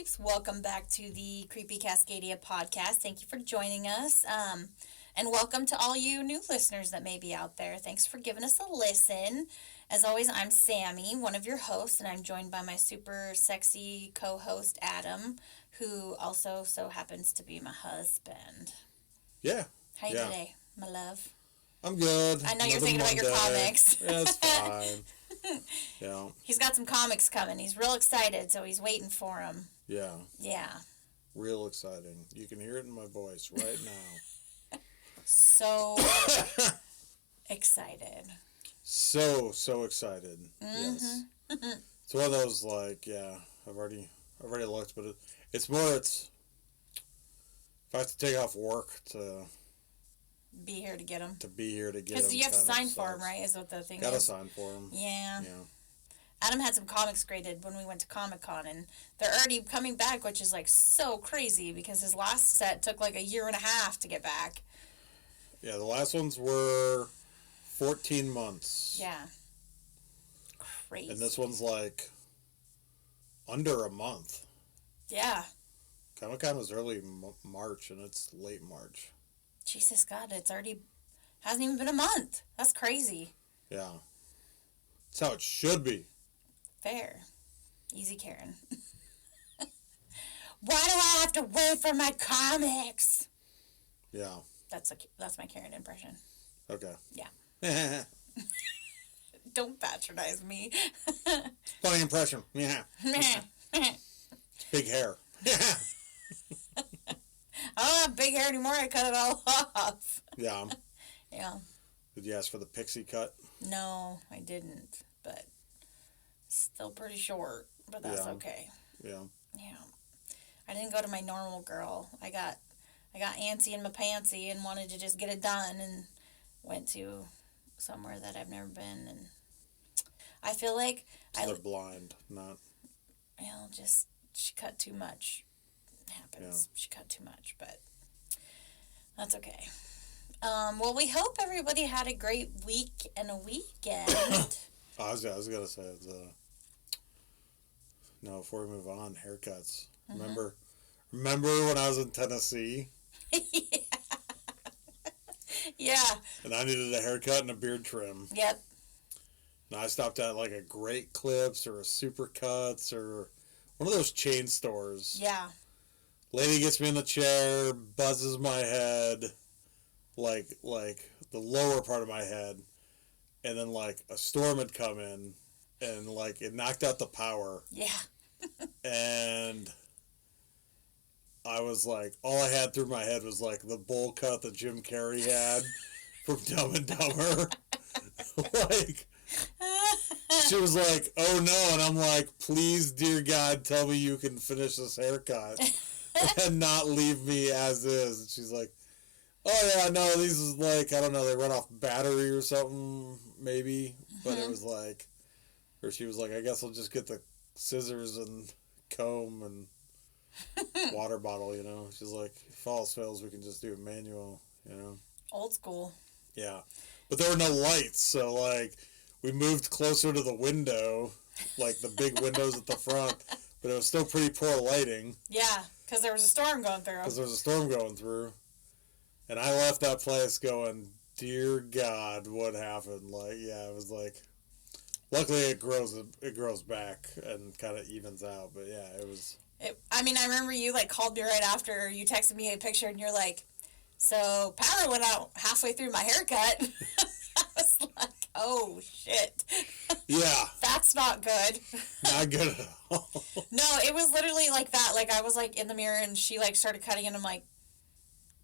creeps. Welcome back to the Creepy Cascadia podcast. Thank you for joining us. And welcome to all you new listeners that may be out there. Thanks for giving us a listen. As always, I'm Sammy, one of your hosts, and I'm joined by my super sexy co-host, Adam, who also so happens to be my husband. Yeah. How you today, my love? I'm good. I know you're thinking about your comics. Yeah, it's fine. Yeah. He's got some comics coming. He's real excited, so he's waiting for them. Yeah. Yeah. Real exciting. You can hear it in my voice right now. So excited. So excited. Mm-hmm. Yes. It's one of those I've already looked, but it's if I have to take off work to be here to get them. Because you have to sign for them, right? Is what the thing is. Gotta sign for them. Yeah. Adam had some comics graded when we went to Comic-Con, and they're already coming back, which is, so crazy, because his last set took, a year and a half to get back. Yeah, the last ones were 14 months. Yeah. Crazy. And this one's, under a month. Yeah. Comic-Con was early March, and it's late March. Jesus God, hasn't even been a month. That's crazy. Yeah. That's how it should be. Fair. Easy, Karen. Why do I have to wait for my comics? Yeah. That's my Karen impression. Okay. Yeah. Don't patronize me. Funny impression. Yeah. It's big hair. I don't have big hair anymore. I cut it all off. Yeah. Yeah. Did you ask for the pixie cut? No, I didn't. But still pretty short. But that's okay. Yeah. Yeah. I didn't go to my normal girl. I got antsy in my pantsy and wanted to just get it done, and went to somewhere that I've never been, and I feel like they're blind, not. Just she cut too much. It happens. Yeah. She cut too much, but that's okay. Well, we hope everybody had a great week and a weekend. I was gonna say no. Before we move on, haircuts. Mm-hmm. Remember when I was in Tennessee? Yeah. And I needed a haircut and a beard trim. Yep. And I stopped at a Great Clips or a Supercuts or one of those chain stores. Yeah. Lady gets me in the chair, buzzes my head, like the lower part of my head, and then a storm had come in, and it knocked out the power. Yeah. And I was all I had through my head was the bowl cut that Jim Carrey had from Dumb and Dumber. She was oh no, and I'm please, dear God, tell me you can finish this haircut and not leave me as is. And she's oh yeah, no, these is I don't know, they run off battery or something, maybe. But it was or she was I guess I'll just get the scissors and comb and water bottle, She's if all else fails, we can just do it manual, Old school. Yeah. But there were no lights, so we moved closer to the window, the big windows at the front, but it was still pretty poor lighting. Yeah, because there was a storm going through. And I left that place going, dear God, what happened? It was luckily it grows back and kind of evens out, but yeah, it was. I remember you called me right after. You texted me a picture, and you're so power went out halfway through my haircut. I was oh shit. Yeah. That's not good. Not good at all. No, it was literally that. I was in the mirror, and she started cutting, and I'm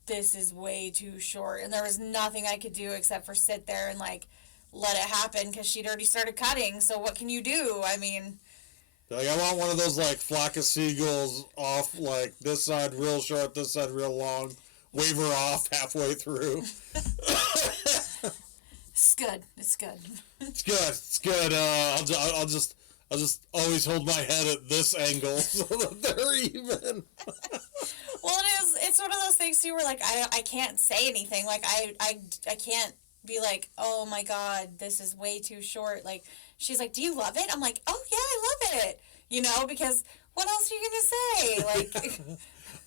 this is way too short, and there was nothing I could do except for sit there and let it happen, because she'd already started cutting. So what can you do? I want one of those flock of seagulls off this side real short, this side real long, wave her off halfway through. It's good. It's good. It's good. I'll just always hold my head at this angle so that they're even. Well, it's one of those things too where I can't say anything. I can't be oh my God, this is way too short. She's do you love it? I'm oh yeah, I love it. Because What else are you going to say? Like,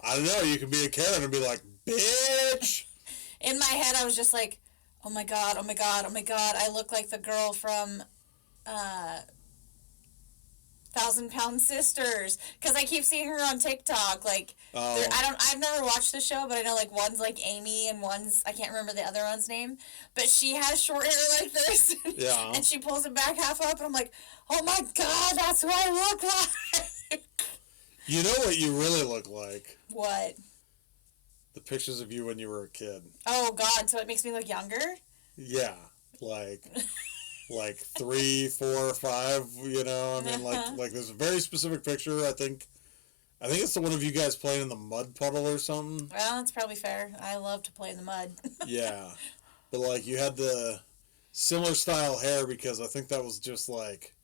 I don't know. You can be a Karen and be like, bitch. in my head, I was just like, oh my God, oh my God, oh my God. I look like the girl from 1,000-Pound Sisters. Because I keep seeing her on TikTok. Like, I've never watched the show, but I know, like, one's like Amy and one's, I can't remember the other one's name. But she has short hair like this. Yeah. And she pulls it back half up, and I'm like, oh my God, that's what I look like. You know what you really look like? What? The pictures of you when you were a kid. Oh, God, so it makes me look younger? Yeah, like 3, 4, 5. You know, I mean, like there's a very specific picture. I think it's the one of you guys playing in the mud puddle or something. Well, that's probably fair. I love to play in the mud. Yeah, but like you had the similar style hair because I think that was just like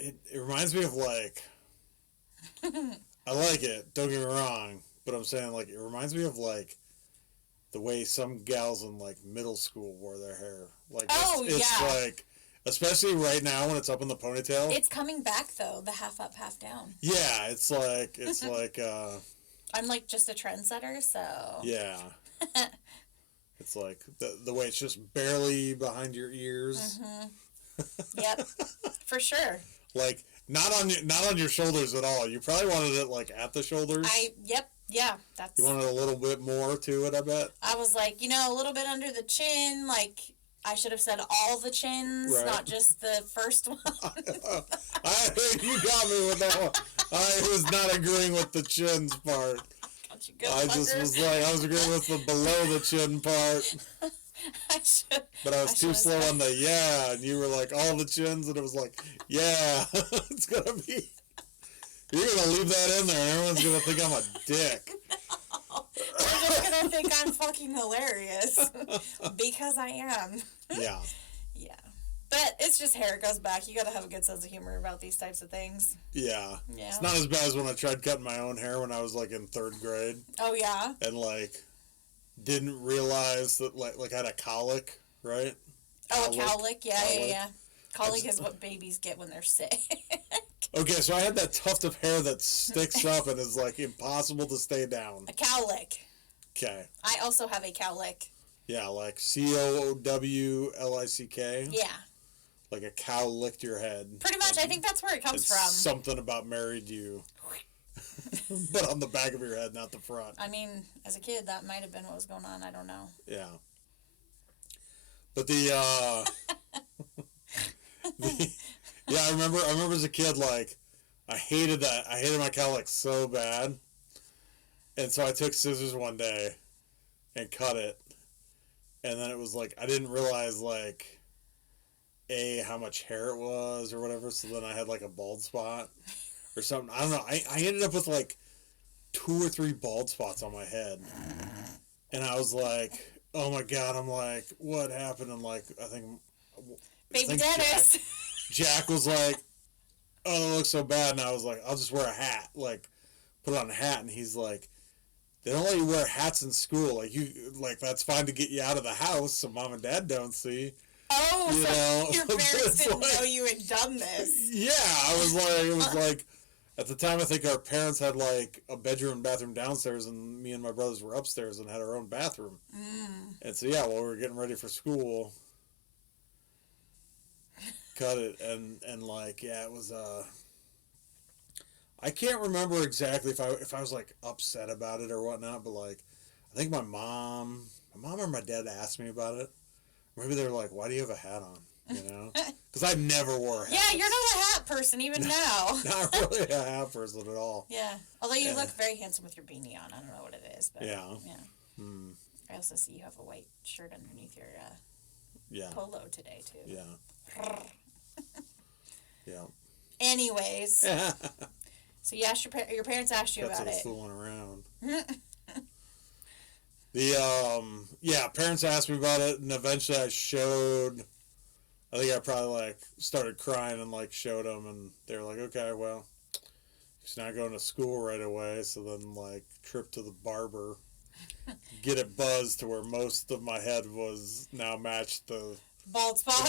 it reminds me of like I like it. Don't get me wrong, but I'm saying like it reminds me of like the way some gals in like middle school wore their hair. Like it's like especially right now when it's up in the ponytail. It's coming back though, the half up, half down. Yeah, it's like I'm like just a trendsetter, so yeah. It's like the way it's just barely behind your ears. Mm-hmm. Yep, for sure. Like not on your shoulders at all. You probably wanted it like at the shoulders. Yeah, that's. You wanted a little bit more to it, I bet. I was like, a little bit under the chin. Like I should have said all the chins, right. Not just the first one. You got me with that one. I was not agreeing with the chins part. I was agreeing with the below the chin part. But I was too slow on the yeah, and you were like all the chins, and it was like, yeah, it's gonna be. You're gonna leave that in there, and everyone's gonna think I'm a dick. No. They're just gonna think I'm fucking hilarious because I am. Yeah. Yeah, but it's just hair. It goes back. You gotta have a good sense of humor about these types of things. Yeah. It's not as bad as when I tried cutting my own hair when I was like in 3rd grade. Oh yeah. And like didn't realize that like I had a colic, right? Oh, a cowlick? Yeah. Colic is what babies get when they're sick. Okay, so I had that tuft of hair that sticks up and is like impossible to stay down. A cowlick. Okay. I also have a cowlick. Yeah, like COWLICK. Yeah. Like a cow licked your head. Pretty much, I think that's where it comes from. Something about married you. But on the back of your head, not the front. I mean, as a kid, that might have been what was going on. I don't know. Yeah. But yeah, I remember as a kid, like, I hated that. I hated my cowlick so bad. And so I took scissors one day and cut it. And then it was like, I didn't realize, like, how much hair it was or whatever. So then I had, like, a bald spot or something. I don't know. I ended up with, like, 2 or 3 bald spots on my head. And I was like, oh, my God. I'm like, what happened? And, like, I think Baby Dennis. Jack was like, oh, it looks so bad. And I was like, I'll just wear a hat. Like, put on a hat. And he's like, they don't let you wear hats in school. Like, that's fine to get you out of the house so mom and dad don't see. Oh, so your parents didn't know you had done this. Yeah, it was like, at the time, I think our parents had, like, a bedroom and bathroom downstairs, and me and my brothers were upstairs and had our own bathroom. And so, yeah, while we were getting ready for school, cut it, and like, yeah, it was, I can't remember exactly if I was, like, upset about it or whatnot, but, like, I think my mom or my dad asked me about it. Maybe they were like, why do you have a hat on? You know? Because I never wore a hat. Yeah, you're not a hat person even now. Not really a hat person at all. Yeah. Although you look very handsome with your beanie on. I don't know what it is, but yeah. I also see you have a white shirt underneath your polo today, too. Yeah. Yeah. Anyways. So you asked your parents asked you about it. Fooling around. Parents asked me about it, and eventually I think I probably, like, started crying and, like, showed them, and they were like, okay, well, she's not going to school right away, so then, like, trip to the barber, get it buzzed to where most of my head was now matched the bald spot.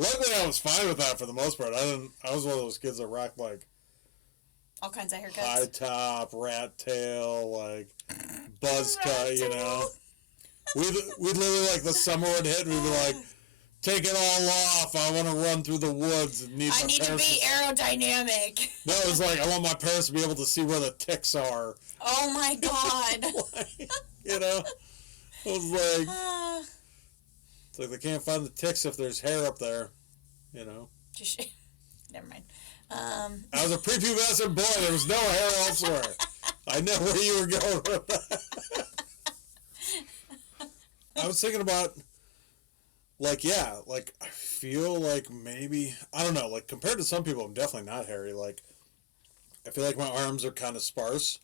Luckily, I was fine with that for the most part. I was one of those kids that rocked like all kinds of haircuts. high top, rat tail, like buzz cut. You know, we'd literally like the summer would hit, and we'd be like, take it all off. I want to run through the woods. And I need to be aerodynamic. No, it was like I want my parents to be able to see where the ticks are. Oh my God. Like, you know, it was like. It's like they can't find the ticks if there's hair up there, you know. Never mind. I was a prepubescent boy. There was no hair elsewhere. I know where you were going with that. I was thinking about, like, yeah, like, I feel like maybe, I don't know, like, compared to some people, I'm definitely not hairy. Like, I feel like my arms are kind of sparse.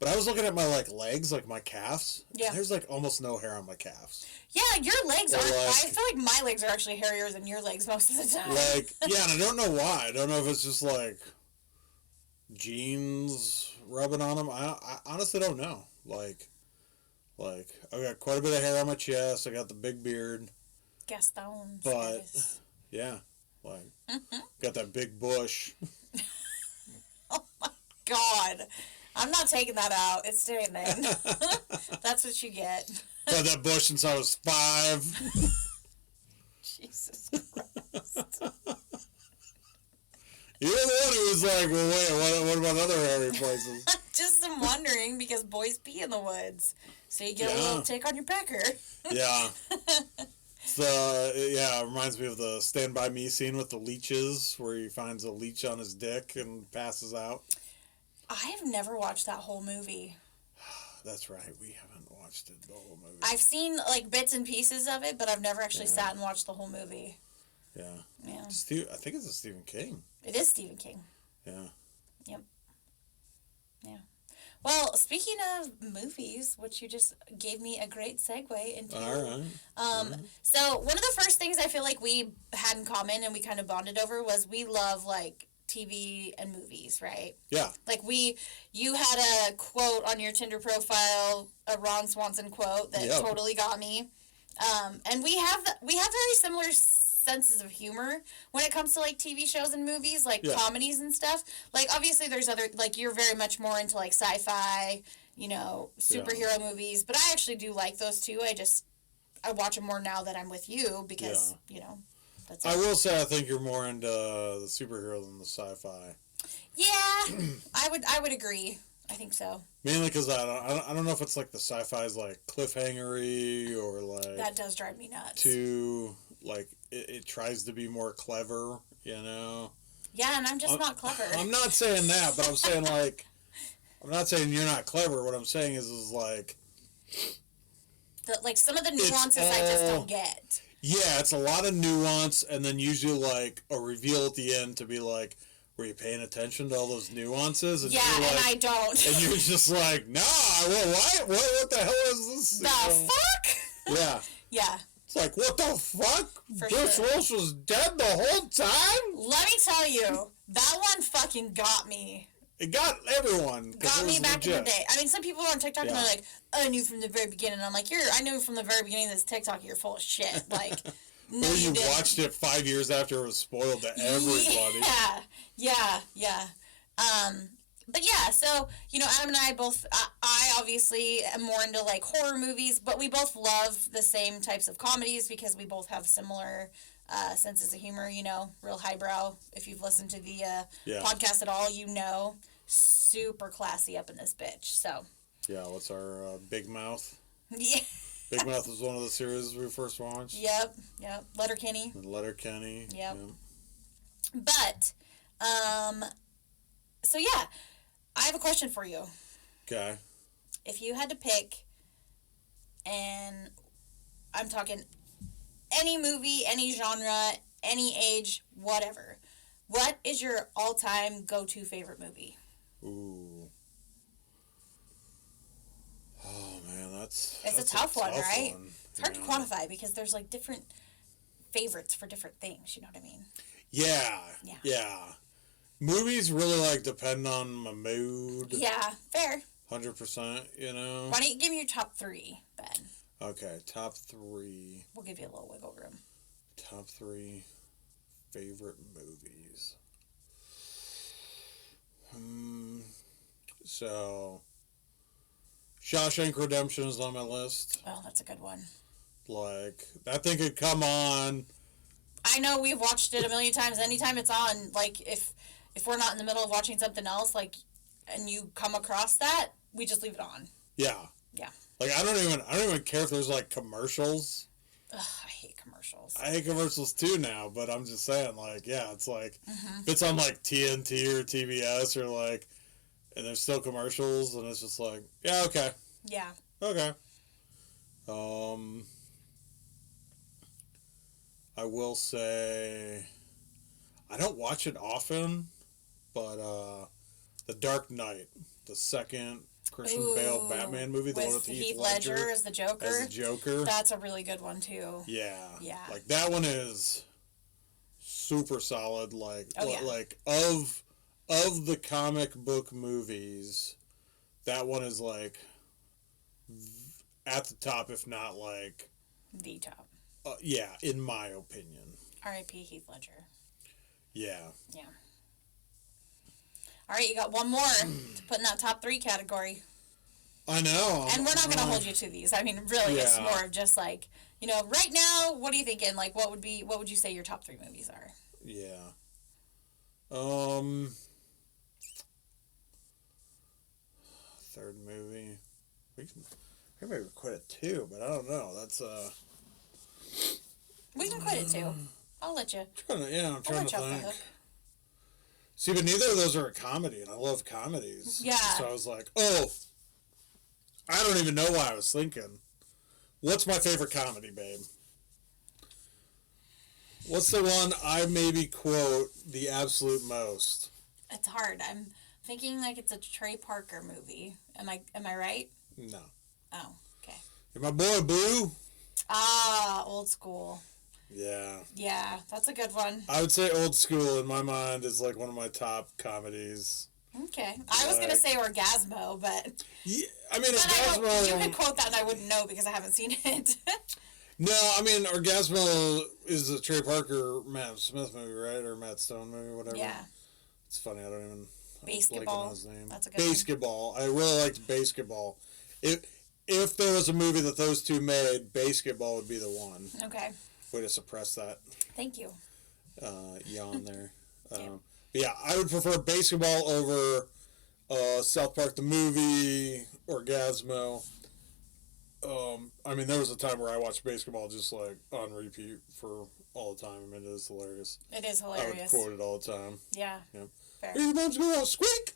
But I was looking at my, like, legs, like my calves. Yeah. There's, like, almost no hair on my calves. Yeah, your legs are. Like, I feel like my legs are actually hairier than your legs most of the time. Like, yeah, and I don't know why. I don't know if it's just, like, genes rubbing on them. I honestly don't know. Like, I got quite a bit of hair on my chest. I got the big beard. Gaston. But, yeah, like, got that big bush. Oh, my God. I'm not taking that out. It's staying in. That's what you get. Got that bush since I was 5. Jesus Christ. You're the one who was like, well, wait, what about other hairy places? Just am wondering because boys pee in the woods. So you get a little tick on your pecker. Yeah. So, yeah, it reminds me of the Stand By Me scene with the leeches, where he finds a leech on his dick and passes out. I've never watched that whole movie. That's right. We haven't watched it, the whole movie. I've seen, like, bits and pieces of it, but I've never actually sat and watched the whole movie. Yeah. Yeah. I think it's a Stephen King. It is Stephen King. Yeah. Yep. Yeah. Well, speaking of movies, which you just gave me a great segue into. All right. So one of the first things I feel like we had in common and we kind of bonded over was we love, like, TV and movies, right? Yeah. Like you had a quote on your Tinder profile, a Ron Swanson quote that totally got me. And we have very similar senses of humor when it comes to like TV shows and movies, like comedies and stuff. Like obviously there's other, like you're very much more into like sci-fi, you know, superhero movies, but I actually do like those too. I watch them more now that I'm with you because, you know, that's it. I will say I think you're more into the superhero than the sci-fi. Yeah, I would agree. I think so. Mainly because I don't know if it's like the sci-fi is like cliffhangery or like that does drive me nuts. Too like it tries to be more clever, you know. Yeah, and I'm just not clever. I'm not saying that, but I'm saying like I'm not saying you're not clever. What I'm saying is like like some of the nuances I just don't get. Yeah, it's a lot of nuance, and then usually like a reveal at the end to be like, were you paying attention to all those nuances? And yeah, you're like, and I don't. And you're just like, nah, well, what the hell is this? The fuck? Yeah. Yeah. It's like, what the fuck? For Bruce Willis was dead the whole time? Let me tell you, that one fucking got me. It got everyone. Got me back in the day. I mean, some people on TikTok and they're like, I knew from the very beginning. I'm like, I knew from the very beginning of this TikTok you're full of shit. Like, no, or you watched it 5 years after it was spoiled to everybody. Yeah. But yeah, so, you know, Adam and I both, I obviously am more into, like, horror movies, but we both love the same types of comedies because we both have similar senses of humor, you know, real highbrow. If you've listened to the podcast at all, you know, super classy up in this bitch, so. Yeah, what's our Big Mouth? Yeah. Big Mouth was one of the series we first watched. Yep. Letterkenny. And Letterkenny. Yep. Yeah. But, so yeah, I have a question for you. Okay. If you had to pick, and I'm talking any movie, any genre, any age, whatever, what is your all-time go-to favorite movie? Ooh. Oh, man, it's a tough one, right? It's hard to quantify because there's, like, different favorites for different things, you know what I mean? Yeah. Movies really, like, depend on my mood. Yeah, fair. 100%, you know? Why don't you give me your top 3, then? Okay, top 3. We'll give you a little wiggle room. Top 3. favorite movies. So, Shawshank Redemption is on my list. Oh, that's a good one. Like, that thing could come on. I know we've watched it a million times. Anytime it's on, like, if we're not in the middle of watching something else, like, and you come across that, we just leave it on. Yeah. Yeah. Like, I don't even care if there's, like, commercials. Ugh, I hate commercials. I hate commercials too now, but I'm just saying, like, yeah, it's like, if it's on, like, TNT or TBS or, like, and there's still commercials, and it's just like, yeah, okay. Yeah. Okay. I will say, I don't watch it often, but The Dark Knight, the second Christian Bale Batman movie, the one with Heath Ledger as the Joker. As the Joker. That's a really good one too. Yeah. Yeah. Like that one is super solid. Like, like of the comic book movies, that one is like at the top, if not like the top. Yeah, in my opinion. R.I.P. Heath Ledger. Yeah. Yeah. All right, you got one more to put in that top 3 category. I know. And we're not going to hold you to these. I mean, really, it's more of just like, right now, what are you thinking? Like, what would you say your top 3 movies are? Yeah. Third movie. We can maybe quit at 2, but I don't know. That's We can quit it too. I'll let you. I'm trying to think. See, but neither of those are a comedy, and I love comedies. Yeah. So I was like, oh, I don't even know why I was thinking. What's my favorite comedy, babe? What's the one I maybe quote the absolute most? It's hard. I'm thinking like it's a Trey Parker movie. Am I right? No. Oh, okay. My boy Blue. Ah, Old School. Yeah. Yeah, that's a good one. I would say Old School in my mind is like one of my top comedies. Okay. I was going to say Orgasmo, but... Yeah, I mean, Orgasmo... You could quote that and I wouldn't know because I haven't seen it. No, I mean, Orgasmo is a Trey Parker, Matt Smith movie, right? Or Matt Stone movie, whatever. Yeah. It's funny, I don't even... Basketball. On his name. That's a good Basketball. One. I really liked Basketball. If there was a movie that those two made, Basketball would be the one. Okay. Way to suppress that. Thank you. Yawn there. Yeah, I would prefer Basketball over South Park the movie, Orgasmo. I mean, there was a time where I watched Basketball just like on repeat for all the time. I mean, it is hilarious. It is hilarious. I would quote it all the time. Yeah. Yep. Fair. Hey, your mom's going out, squeak!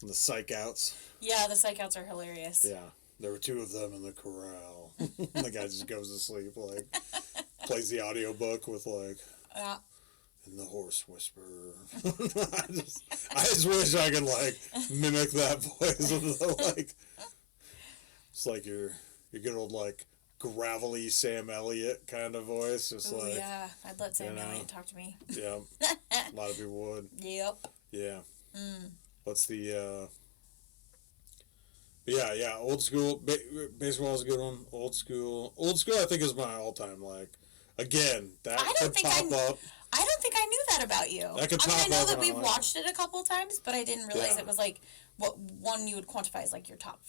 And the psych outs. Yeah, the psych outs are hilarious. Yeah. There were 2 of them in the corral. And the guy just goes to sleep, like, plays the audiobook with, like, and the horse whisperer. I just wish I could, like, mimic that voice of the, like, it's like your good old, like, gravelly Sam Elliott kind of voice. Just ooh, like, yeah, I'd let Sam Elliott talk to me. Yeah. A lot of people would. Yep. Yeah. What's the, yeah, Old School. Baseball is a good one. Old School, I think is my all-time. Like, again, that could pop up. I don't think I knew that about you. That could pop up. I know that we've watched it a couple of times, but I didn't realize it was like what one you would quantify as like your top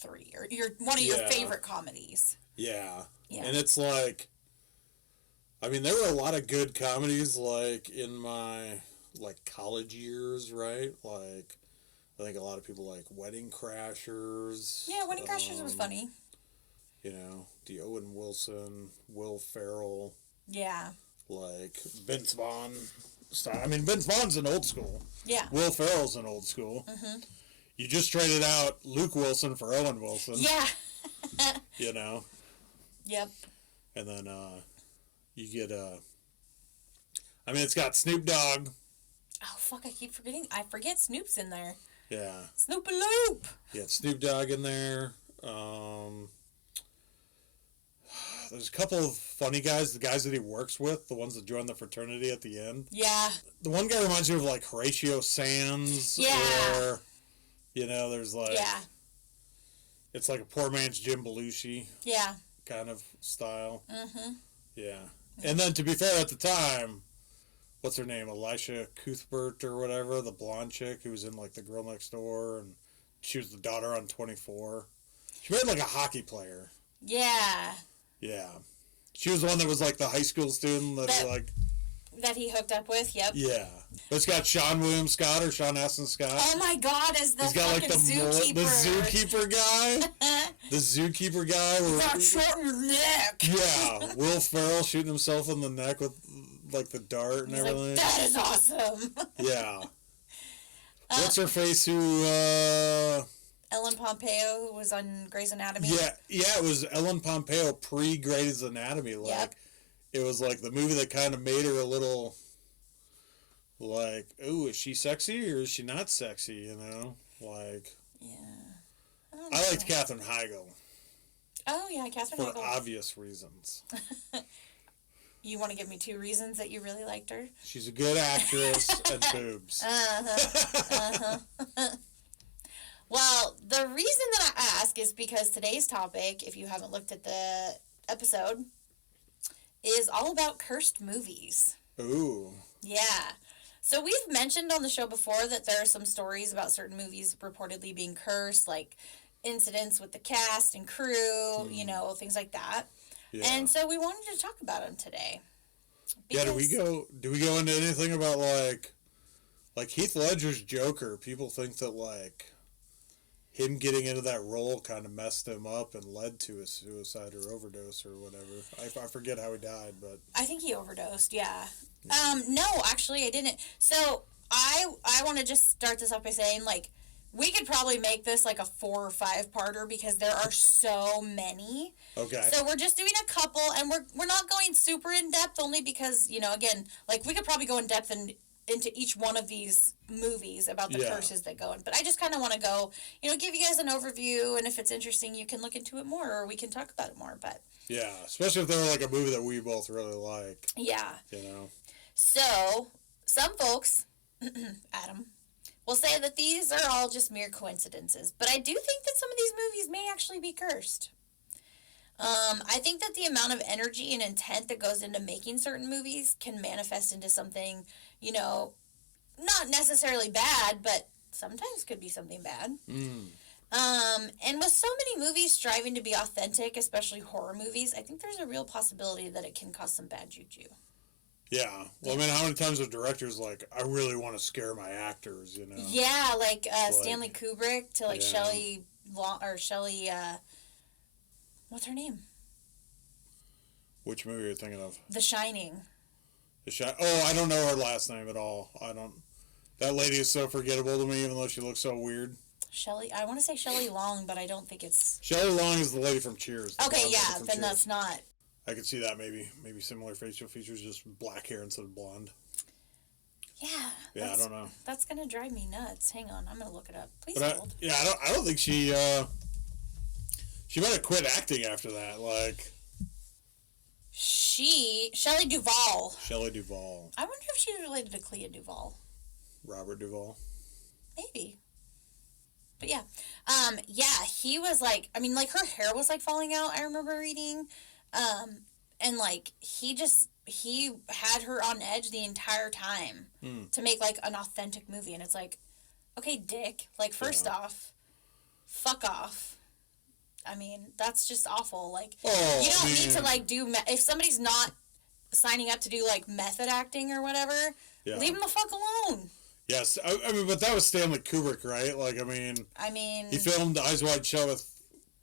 3 or one of your favorite comedies. Yeah, and it's like, I mean, there were a lot of good comedies like in my like college years, right? Like. I think a lot of people like Wedding Crashers. Yeah, Wedding Crashers was funny. The Owen Wilson, Will Ferrell. Yeah. Like Vince Vaughn style. I mean, Vince Vaughn's an old school. Yeah. Will Ferrell's an old school. Mm-hmm. You just traded out Luke Wilson for Owen Wilson. Yeah. Yep. And then you get I mean, it's got Snoop Dogg. Oh fuck! I keep forgetting. I forget Snoop's in there. Yeah. Snoop-a-loop. Yeah, Snoop Dogg in there. There's a couple of funny guys, the guys that he works with, the ones that join the fraternity at the end. Yeah. The one guy reminds you of like Horatio Sands. Yeah. Or, there's like... Yeah. It's like a poor man's Jim Belushi. Yeah. Kind of style. Mm-hmm. Yeah. And then, to be fair, at the time, what's her name? Elisha Cuthbert or whatever, the blonde chick who was in, like, The Girl Next Door, and she was the daughter on 24. She played, like, a hockey player. Yeah. Yeah. She was the one that was, like, the high school student that he hooked up with, yep. Yeah. But it's got Sean William Scott or Sean Astin Scott. Oh my God, as the He's got like the zookeeper. The zookeeper guy. The zookeeper guy. Got shot in the neck. Yeah. Will Ferrell shooting himself in the neck with like the dart and everything. Like, that is awesome. Yeah. What's her face who Ellen Pompeo, who was on Grey's Anatomy. Yeah, it was Ellen Pompeo pre-Grey's Anatomy. Like, yep. It was like the movie that kind of made her a little, like, ooh, is she sexy or is she not sexy, you know? Like, yeah. I liked Katherine Heigl. Oh, yeah, Katherine Heigl. For obvious reasons. You want to give me 2 reasons that you really liked her? She's a good actress and boobs. Well, the reason that I ask is because today's topic, if you haven't looked at the episode, is all about cursed movies. Ooh. Yeah. So we've mentioned on the show before that there are some stories about certain movies reportedly being cursed, like incidents with the cast and crew, you know, things like that. Yeah. And so we wanted to talk about them today. Yeah, do we go into anything about like Heath Ledger's Joker? People think that like him getting into that role kind of messed him up and led to a suicide or overdose or whatever. I forget how he died, but I think he overdosed. Yeah. No, actually, I didn't. So I want to just start this off by saying, like, we could probably make this like a 4 or 5 parter because there are so many. Okay. So we're just doing a couple, and we're not going super in depth, only because, you know, again, like, we could probably go in depth into each one of these movies about the curses that go in. But I just kind of want to go, you know, give you guys an overview, and if it's interesting, you can look into it more, or we can talk about it more. But yeah, especially if they're like a movie that we both really like. Yeah. You know. So some folks, Adam, will say that these are all just mere coincidences. But I do think that some of these movies may actually be cursed. I think that the amount of energy and intent that goes into making certain movies can manifest into something, you know, not necessarily bad, but sometimes could be something bad. And with so many movies striving to be authentic, especially horror movies, I think there's a real possibility that it can cause some bad juju. Yeah. Well, I mean, how many times are directors like, I really want to scare my actors, you know? Yeah, like Stanley Kubrick to like Shelley, what's her name? Which movie are you thinking of? The Shining. Oh, I don't know her last name at all. That lady is so forgettable to me, even though she looks so weird. I want to say Shelley Long, but I don't think it's... Shelley Long is the lady from Cheers. Okay, yeah, then Cheers. That's not... I could see that maybe similar facial features, just black hair instead of blonde. Yeah, I don't know. That's gonna drive me nuts. Hang on, I'm gonna look it up. Please hold. I don't think she might have quit acting after that. Like Shelley Duvall. Shelley Duvall. I wonder if she's related to Clea Duvall. Robert Duvall. Maybe. But yeah, he was like, I mean, like her hair was like falling out. I remember reading, and like he had her on edge the entire time to make like an authentic movie, and it's like, okay, dick. Like, first off, fuck off. I mean, that's just awful. Like, you don't need to like do if somebody's not signing up to do like method acting or whatever. Yeah. Leave them the fuck alone. Yes, I mean, but that was Stanley Kubrick, right? Like, I mean, he filmed Eyes Wide Shut with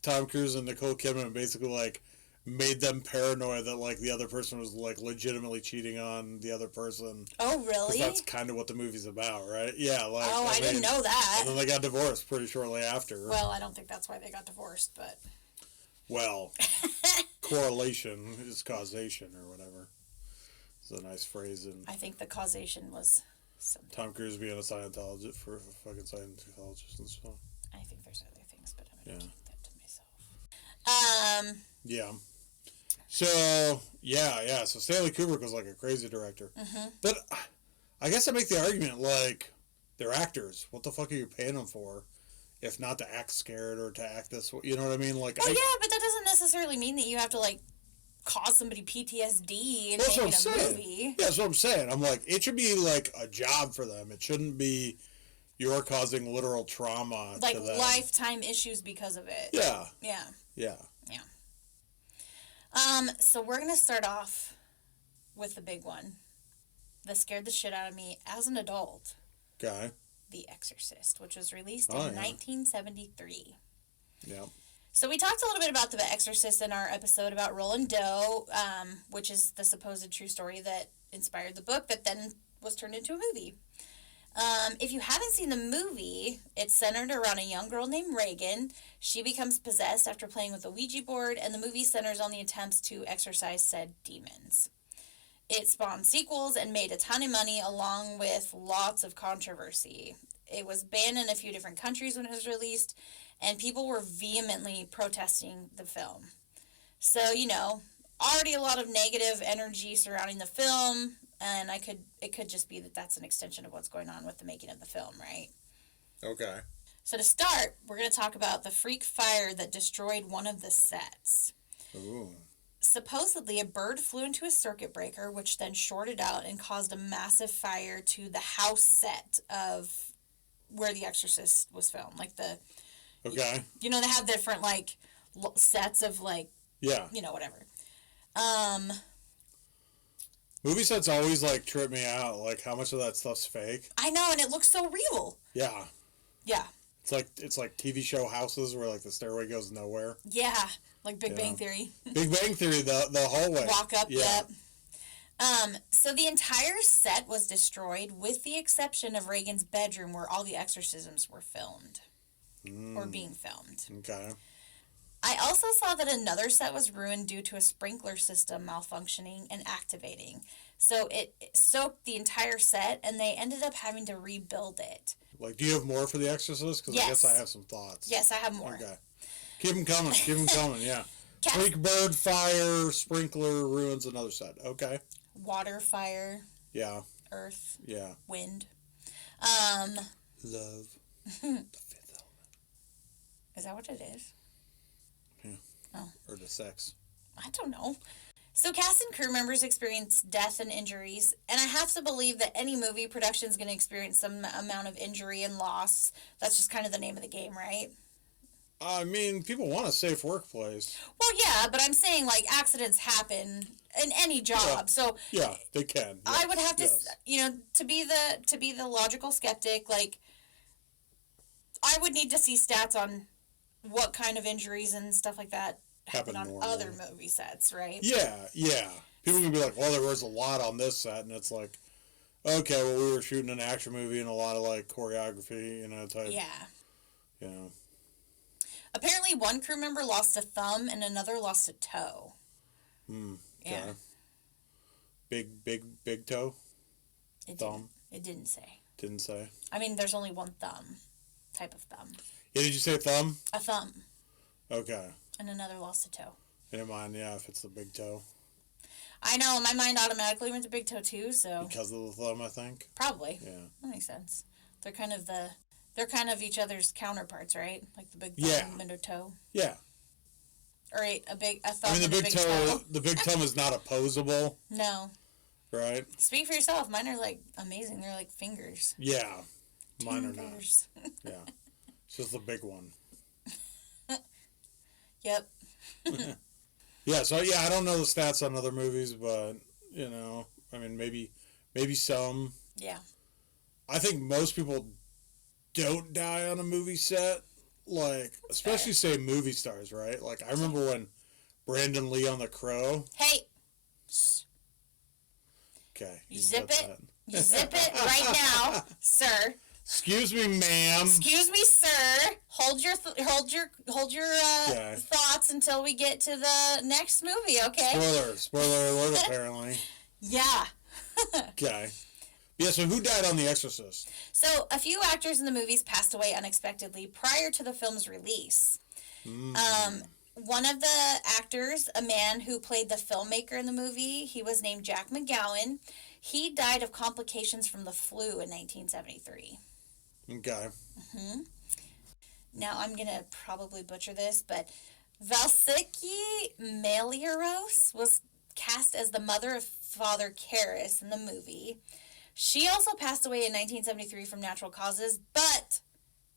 Tom Cruise and Nicole Kidman, and basically like made them paranoid that like the other person was like legitimately cheating on the other person. Oh, really? That's kind of what the movie's about, right? Yeah. Like, I didn't know that. And then they got divorced pretty shortly after. Well, I don't think that's why they got divorced, but. Well, correlation is causation or whatever. It's a nice phrase. I think the causation was. Something. Tom Cruise being a Scientologist for a fucking Scientologist and stuff. I think there's other things, but I'm gonna keep that to myself. Yeah. So So Stanley Kubrick was like a crazy director. Mm-hmm. But I guess I make the argument like they're actors. What the fuck are you paying them for? If not to act scared or to act this way, you know what I mean? Like, but that doesn't necessarily mean that you have to like cause somebody PTSD in That's what I'm making a saying. movie. Yeah, that's what I'm saying. I'm like, it should be like a job for them. It shouldn't be you're causing literal trauma Like to them. lifetime issues because of it. Yeah. Yeah. Yeah. So we're gonna start off with the big one that scared the shit out of me as an adult. Okay. The Exorcist, which was released in 1973. Yeah. So we talked a little bit about The Exorcist in our episode about Roland Doe, which is the supposed true story that inspired the book that then was turned into a movie. If you haven't seen the movie, it's centered around a young girl named Reagan. She becomes possessed after playing with a Ouija board, and the movie centers on the attempts to exorcise said demons. It spawned sequels and made a ton of money along with lots of controversy. It was banned in a few different countries when it was released, and people were vehemently protesting the film. So, already a lot of negative energy surrounding the film, and it could just be that that's an extension of what's going on with the making of the film, right? Okay. So to start, we're going to talk about the freak fire that destroyed one of the sets. Ooh. Supposedly, a bird flew into a circuit breaker, which then shorted out and caused a massive fire to the house set of where The Exorcist was filmed. Like Okay. they have different, like, sets of, like, Yeah. Whatever. Movie sets always, like, trip me out, like, how much of that stuff's fake. I know, and it looks so real. Yeah. Yeah. It's like TV show houses where, like, the stairway goes nowhere. Yeah. Like Big Bang Theory. Big Bang Theory, the hallway. Walk up, yeah. yep. So the entire set was destroyed with the exception of Reagan's bedroom where all the exorcisms were filmed. Or being filmed. Okay. I also saw that another set was ruined due to a sprinkler system malfunctioning and activating. So it soaked the entire set, and they ended up having to rebuild it. Like, do you have more for The Exorcist? Because Yes. I guess I have some thoughts. Yes, I have more. Okay. Keep them coming. Keep them coming, yeah. Cat- Freak bird, fire, sprinkler, ruins another set. Okay. Water, fire, Yeah. earth, Yeah. wind. Love. The fifth element. Is that what it is? Yeah. Oh. Or the sex. I don't know. So cast and crew members experience death and injuries, and I have to believe that any movie production is going to experience some amount of injury and loss. That's just kind of the name of the game, right? I mean, people want a safe workplace. Well, yeah, but I'm saying, like, accidents happen in any job. Yeah. So Yeah, they can. I would have to, yes. to be the logical skeptic, like, I would need to see stats on what kind of injuries and stuff like that happen on normally. other movie sets, right? Yeah. People can be like, well, there was a lot on this set, and it's like, okay, well, we were shooting an action movie and a lot of, like, choreography, type. Yeah. Apparently, one crew member lost a thumb and another lost a toe. Okay. Yeah. Big toe? Thumb? It didn't say. Didn't say. I mean, there's only one type of thumb. Yeah, did you say thumb? A thumb. Okay. And another lost a toe. In mind, yeah, if it's the big toe. I know, my mind automatically went to big toe too, so. Because of the thumb, I think. Probably. Yeah. That makes sense. They're kind of each other's counterparts, right? Like the big thumb and a toe. Yeah. Or a thumb. I mean, and a big toe. The big thumb is not opposable. No. Right? Speak for yourself. Mine are like amazing. They're like fingers. Yeah. Mine are Fingers. not. Yeah. It's just the big one. Yep. Yeah, so yeah, I don't know the stats on other movies, but I mean maybe some. Yeah. I think most people don't die on a movie set, like especially say movie stars, right? Like I remember when Brandon Lee on The Crow. Hey. Okay. You zip it. You zip it right now, sir. Excuse me, ma'am. Excuse me, sir. Hold your thoughts until we get to the next movie, okay? Spoiler alert, apparently. Yeah. Okay. Yeah, so who died on The Exorcist? So, a few actors in the movies passed away unexpectedly prior to the film's release. One of the actors, a man who played the filmmaker in the movie, he was named Jack McGowan. He died of complications from the flu in 1973. Okay. Now, I'm going to probably butcher this, but Valsiki Meliaros was cast as the mother of Father Karras in the movie. She also passed away in 1973 from natural causes, but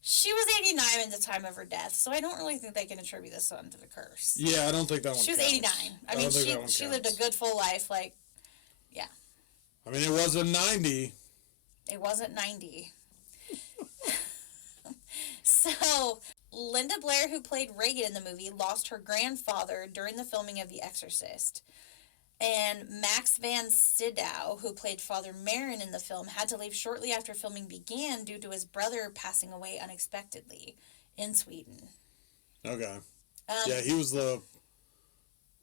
she was 89 at the time of her death, so I don't really think they can attribute this one to the curse. Yeah, I don't think that one She was counts. 89. I mean, she lived a good full life, like, yeah. I mean, it wasn't 90. It wasn't 90. So, Linda Blair, who played Reagan in the movie, lost her grandfather during the filming of The Exorcist. And Max van Sydow, who played Father Marin in the film, had to leave shortly after filming began due to his brother passing away unexpectedly in Sweden. Okay. Yeah, he was I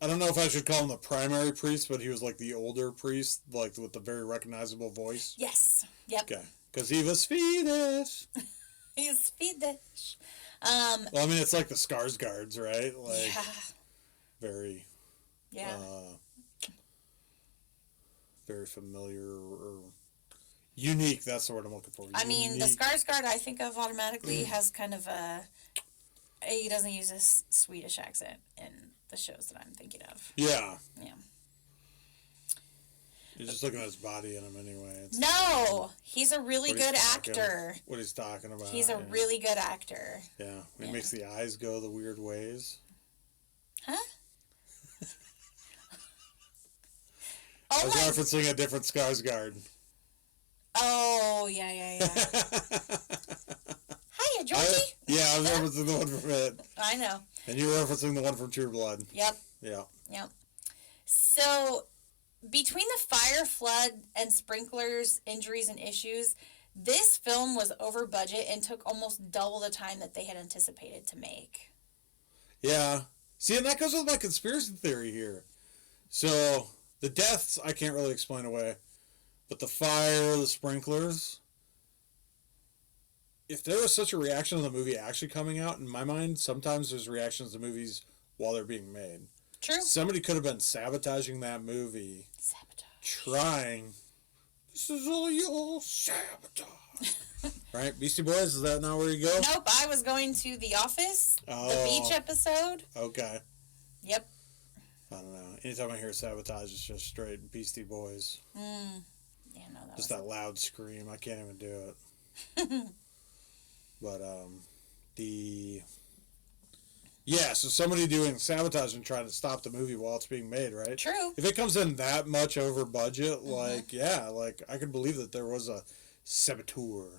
don't know if I should call him the primary priest, but he was like the older priest, like with the very recognizable voice. Yes. Yep. Okay. Because he was Swedish. He's Swedish. Well, I mean, it's like the Skarsgårds, right? Like, yeah. Very. Yeah. Very familiar or unique. That's the word I'm looking for. I mean, the Skarsgård I think of automatically has kind of a... He doesn't use a Swedish accent in the shows that I'm thinking of. Yeah. Yeah. You're just looking at his body in him anyway. No! He's a really good actor. What he's talking about. He's a really good actor. Yeah. He makes the eyes go the weird ways. Huh? I was referencing a different Skarsgård. Oh, yeah. Hiya, Georgie. I was referencing the one from it. I know. And you were referencing the one from True Blood. Yep. Yeah. Yep. So, between the fire, flood, and sprinklers, injuries, and issues, this film was over budget and took almost double the time that they had anticipated to make. Yeah. See, and that goes with my conspiracy theory here. So, the deaths, I can't really explain away. But the fire, the sprinklers... If there was such a reaction to the movie actually coming out, in my mind, sometimes there's reactions to movies while they're being made. True. Somebody could have been sabotaging that movie. Trying. This is all your sabotage. Right? Beastie Boys, is that not where you go? Nope, I was going to The Office, the beach episode. Okay. Yep. I don't know. Anytime I hear sabotage, it's just straight Beastie Boys. Yeah, no, that just that loud scream. I can't even do it. But, so somebody doing sabotage and trying to stop the movie while it's being made, right? True. If it comes in that much over budget, I could believe that there was a saboteur.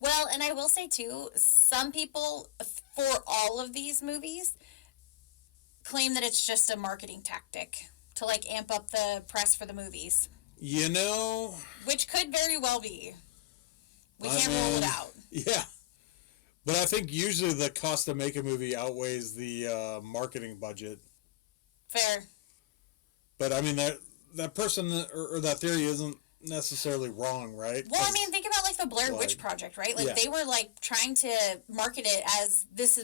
Well, and I will say, too, some people, for all of these movies, claim that it's just a marketing tactic to, like, amp up the press for the movies. You know? Which could very well be. We can't rule it out. Yeah. But I think usually the cost to make a movie outweighs the marketing budget. Fair. But, I mean, that person or that theory isn't necessarily wrong, right? Well, I mean, think about, like, the Blair Witch Project, right? Like, they were, like, trying to market it as this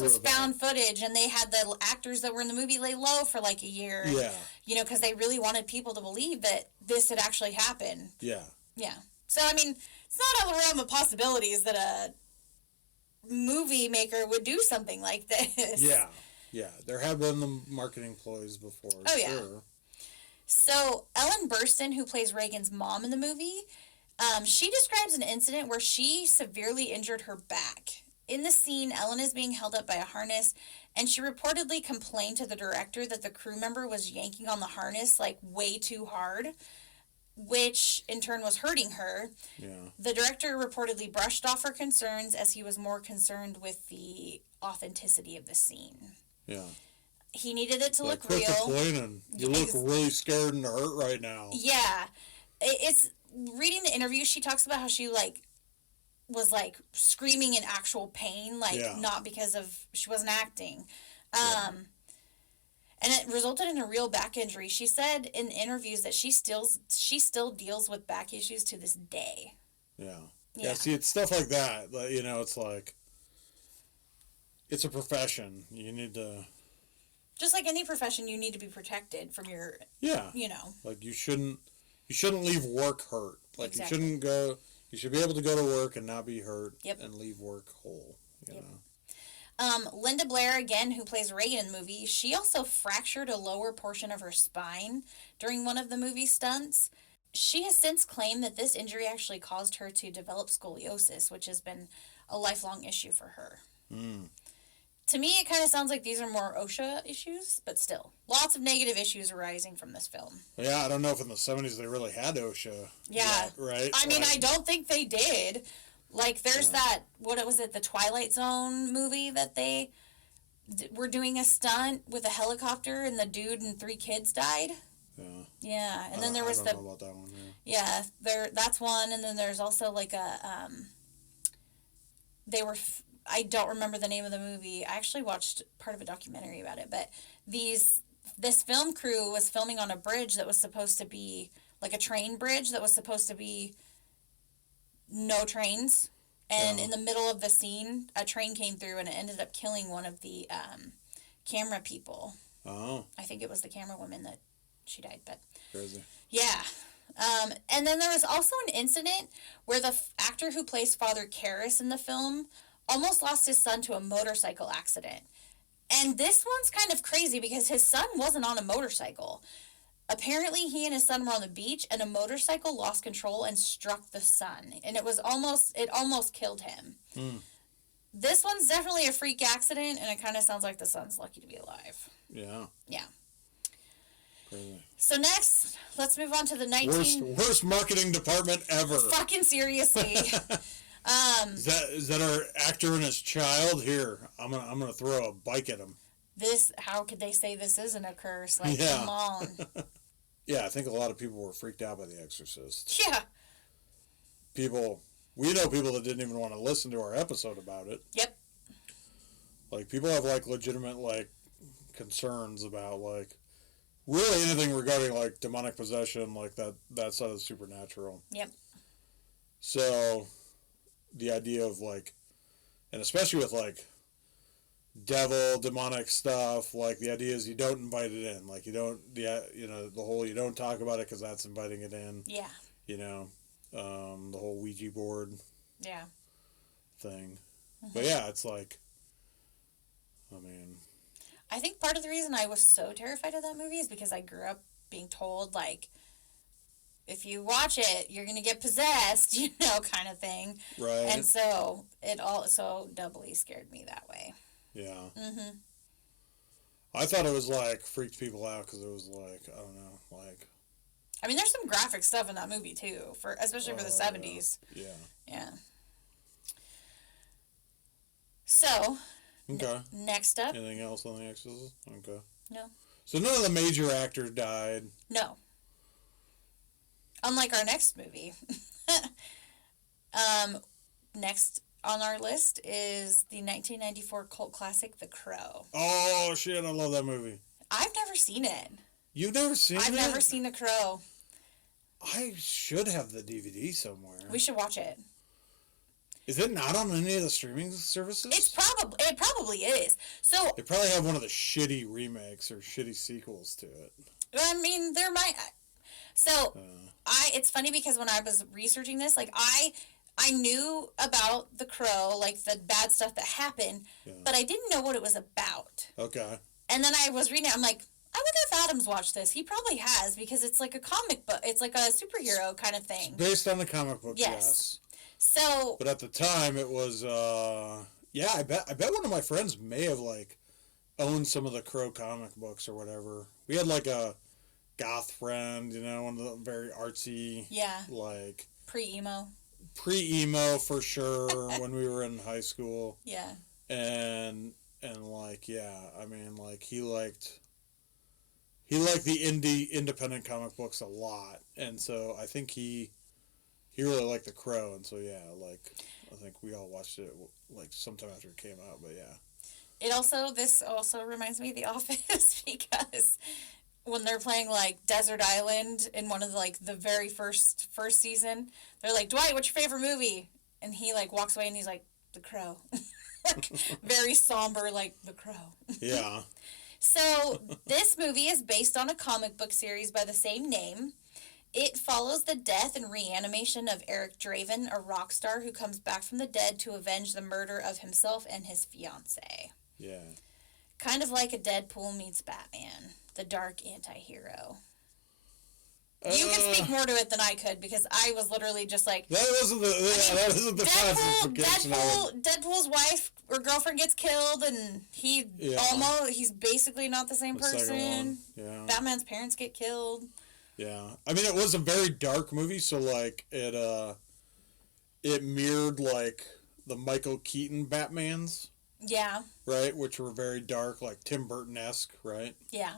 was found footage, and they had the actors that were in the movie lay low for, like, a year. Yeah. You know, because they really wanted people to believe that this had actually happened. Yeah. Yeah. So, I mean, it's not out of the realm of possibilities that a movie maker would do something like this. Yeah. Yeah. There have been the marketing ploys before. Oh, yeah. Sure. So, Ellen Burstyn, who plays Reagan's mom in the movie, she describes an incident where she severely injured her back. In the scene, Ellen is being held up by a harness, and she reportedly complained to the director that the crew member was yanking on the harness, like, way too hard, which in turn was hurting her. Yeah. The director reportedly brushed off her concerns as he was more concerned with the authenticity of the scene. Yeah. He needed it to look real. Complaining. You look really scared and hurt right now. Yeah. It's reading the interview, she talks about how she was screaming in actual pain, not because of she wasn't acting. And it resulted in a real back injury. She said in interviews that she still deals with back issues to this day. Yeah, see, it's stuff like that. You know, it's like, it's a profession. You need to... Just like any profession, you need to be protected from your... Yeah. You know. Like, you shouldn't leave work hurt. Like, exactly. You should be able to go to work and not be hurt. Yep. And leave work whole, you know. Linda Blair, again, who plays Reagan in the movie, she also fractured a lower portion of her spine during one of the movie stunts. She has since claimed that this injury actually caused her to develop scoliosis, which has been a lifelong issue for her. Mm. To me, it kind of sounds like these are more OSHA issues, but still, lots of negative issues arising from this film. Yeah, I don't know if in the 70s they really had OSHA. Yeah. Yet, right? I mean, I don't think they did. Like, there's that, what was it, the Twilight Zone movie that they were doing a stunt with a helicopter and the dude and 3 kids died? Yeah. Yeah, and then there was I don't know about that one, yeah, that's one, and then there's also like a, I don't remember the name of the movie. I actually watched part of a documentary about it, but this film crew was filming on a bridge that was supposed to be, like a train bridge that was supposed to be no trains, and in the middle of the scene, a train came through and it ended up killing one of the camera people. Oh. I think it was the camera woman that she died, but Crazy. yeah. And then there was also an incident where the actor who plays Father Karras in the film almost lost his son to a motorcycle accident. And this one's kind of crazy because his son wasn't on a motorcycle. Apparently, he and his son were on the beach, and a motorcycle lost control and struck the son. And it almost killed him. Mm. This one's definitely a freak accident, and it kind of sounds like the son's lucky to be alive. Yeah. Yeah. Crazy. So next, let's move on to the worst marketing department ever. Fucking seriously. Is that our actor and his child? Here, I'm gonna throw a bike at him. How could they say this isn't a curse? Like, yeah. Come on. Yeah, I think a lot of people were freaked out by The Exorcist. Yeah. We know people that didn't even want to listen to our episode about it. Yep. Like, people have, like, legitimate, like, concerns about, like, really anything regarding, like, demonic possession, like, that side of the supernatural. Yep. So, the idea of, like, and especially with, like, devil, demonic stuff, like, the idea is you don't invite it in. Like, you don't, the whole, you don't talk about it because that's inviting it in. Yeah. The whole Ouija board yeah. thing. Mm-hmm. But yeah, it's like, I mean, I think part of the reason I was so terrified of that movie is because I grew up being told, like, if you watch it, you're going to get possessed, kind of thing. Right. And so it also doubly scared me that way. Yeah. Mm-hmm. I thought it was, like, freaked people out because it was, like, I don't know, like... I mean, there's some graphic stuff in that movie, too, especially for the 70s. Yeah. Yeah. So... Okay. Next up. Anything else on The Exorcist? Okay. No. So none of the major actors died. No. Unlike our next movie. Next on our list is the 1994 cult classic, The Crow. Oh, shit, I love that movie. I've never seen it. You've never seen it? I've never seen The Crow. I should have the DVD somewhere. We should watch it. Is it not on any of the streaming services? It probably is. So they probably have one of the shitty remakes or shitty sequels to it. I mean, there might. So it's funny because when I was researching this, like I knew about The Crow, like the bad stuff that happened, but I didn't know what it was about. Okay. And then I was reading it. I'm like, I wonder if Adam's watched this. He probably has because it's like a comic book. It's like a superhero kind of thing. It's based on the comic book, yes. So, but at the time it was, I bet one of my friends may have like owned some of the Crow comic books or whatever. We had like a goth friend, one of the very artsy, like pre-emo for sure when we were in high school. Yeah. And like, I mean, like he liked the independent comic books a lot, and so I think he really liked The Crow, and so I think we all watched it like sometime after it came out, but yeah. This also reminds me of The Office because when they're playing like Desert Island in one of the very first season, they're like, Dwight, what's your favorite movie? And he like walks away and he's like, The Crow. Very somber, like The Crow. Yeah. So this movie is based on a comic book series by the same name. It follows the death and reanimation of Eric Draven, a rock star who comes back from the dead to avenge the murder of himself and his fiancée. Yeah. Kind of like a Deadpool meets Batman, the dark anti-hero. You can speak more to it than I could because I was literally just like... That isn't the classification. Deadpool's wife or girlfriend gets killed and he's basically not the same person. Yeah. Batman's parents get killed. Yeah. I mean, it was a very dark movie, so, like, it mirrored, like, the Michael Keaton Batmans. Yeah. Right? Which were very dark, like Tim Burton-esque, right? Yeah.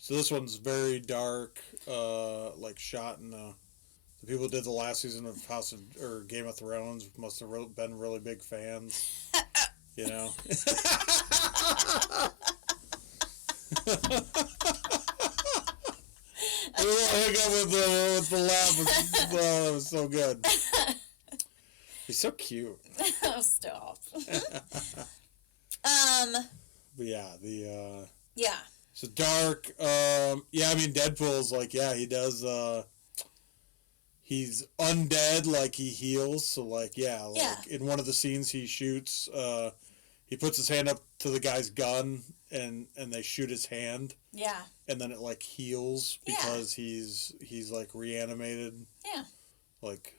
So this one's very dark, like shot in the people who did the last season of Game of Thrones must have been really big fans, you know. I hang up with the laugh. That was so good. He's so cute. Oh, stop. But yeah, yeah. So dark. Yeah, I mean, Deadpool's like, yeah, he does. He's undead, like he heals. So like, yeah, in one of the scenes he shoots. He puts his hand up to the guy's gun, and they shoot his hand. Yeah. And then it like heals because he's like reanimated. Yeah. Like,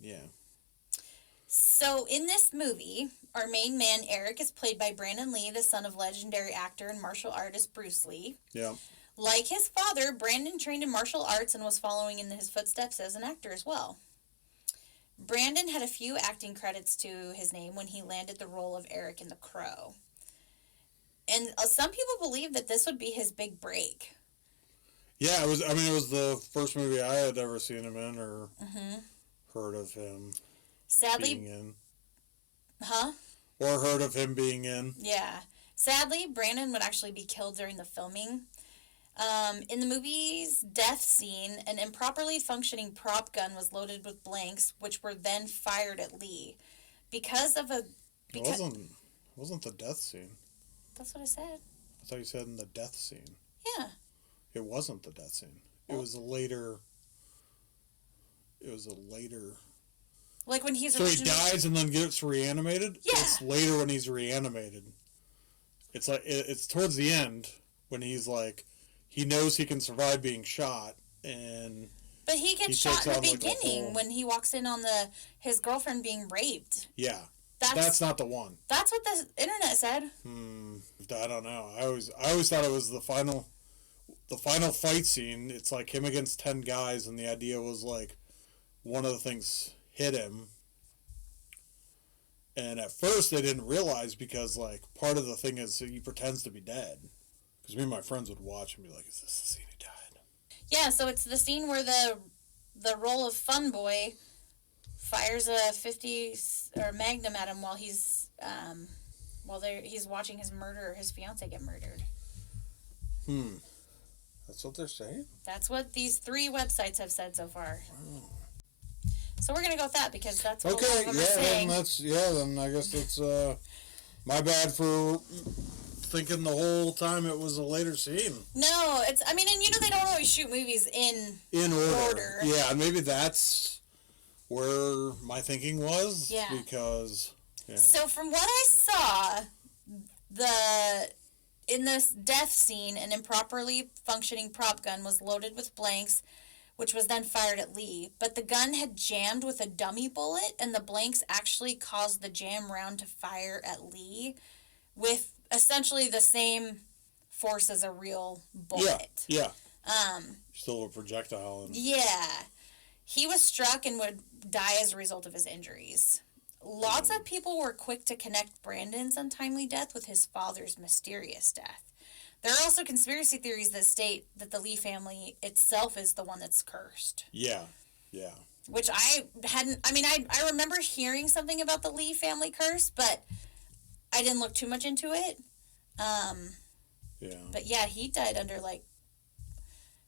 yeah. So in this movie, our main man, Eric, is played by Brandon Lee, the son of legendary actor and martial artist Bruce Lee. Yeah. Like his father, Brandon trained in martial arts and was following in his footsteps as an actor as well. Brandon had a few acting credits to his name when he landed the role of Eric in The Crow. And some people believe that this would be his big break. Yeah, it was. I mean, it was the first movie I had ever seen him in or heard of him. Sadly, being in. Huh? Or heard of him being in. Yeah. Sadly, Brandon would actually be killed during the filming. In the movie's death scene, an improperly functioning prop gun was loaded with blanks, which were then fired at Lee. Because of a... It wasn't the death scene. That's what I said. I thought you said in the death scene. Yeah. It wasn't the death scene. It was a later... Like when he's... So he dies and then gets reanimated? Yeah. It's later when he's reanimated. It's like... It's towards the end when he's like... He knows he can survive being shot and... But he gets shot in the beginning when he walks in on his girlfriend being raped. Yeah. That's not the one. That's what the internet said. I don't know. I always thought it was the final fight scene. It's like him against 10 guys, and the idea was like one of the things hit him. And at first they didn't realize because like part of the thing is he pretends to be dead. Because me and my friends would watch and be like, "Is this the scene he died?" Yeah. So it's the scene where the role of Fun Boy fires a 50 or Magnum at him while he's watching his fiance get murdered. That's what they're saying? That's what these 3 websites have said so far. Wow. So we're gonna go with that because that's what okay. Them are saying. Then I guess it's my bad for thinking the whole time it was a later scene. No, and they don't always shoot movies in order. Yeah, and maybe that's where my thinking was. Yeah. Because... Yeah. So from what I saw, in this death scene, an improperly functioning prop gun was loaded with blanks, which was then fired at Lee. But the gun had jammed with a dummy bullet, and the blanks actually caused the jam round to fire at Lee with essentially the same force as a real bullet. Yeah. Still a projectile. Yeah. He was struck and would die as a result of his injuries. Lots of people were quick to connect Brandon's untimely death with his father's mysterious death. There are also conspiracy theories that state that the Lee family itself is the one that's cursed. Yeah. Which I hadn't... I remember hearing something about the Lee family curse, but I didn't look too much into it. Yeah. But yeah, he died under,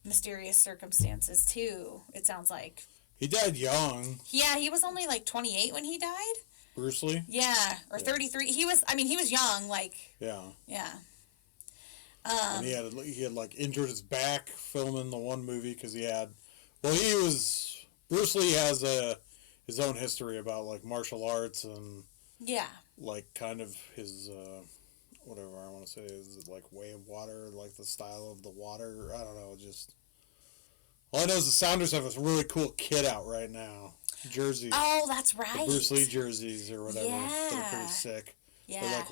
mysterious circumstances, too, it sounds like. He died young. Yeah, he was only, 28 when he died. Bruce Lee? Yeah, or 33. He was young, Yeah. Yeah. And he had injured his back filming the one movie because he had Well, Bruce Lee has his own history about like martial arts and Yeah. like kind of his whatever I want to say is like way of water, like the style of the water. I don't know, just all I know is the Sounders have a really cool kit out right now. Jerseys. Oh, that's right. The Bruce Lee jerseys or whatever. Yeah. They're pretty sick. Yeah. They're like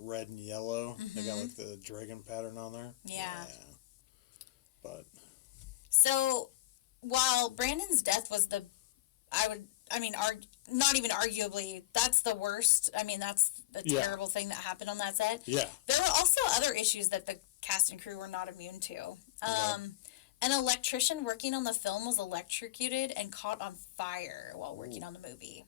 red and yellow. Mm-hmm. They got like the dragon pattern on there. Yeah. But so while Brandon's death was not even arguably, that's the worst. I mean, that's the terrible thing that happened on that set. Yeah. There were also other issues that the cast and crew were not immune to. An electrician working on the film was electrocuted and caught on fire while working on the movie.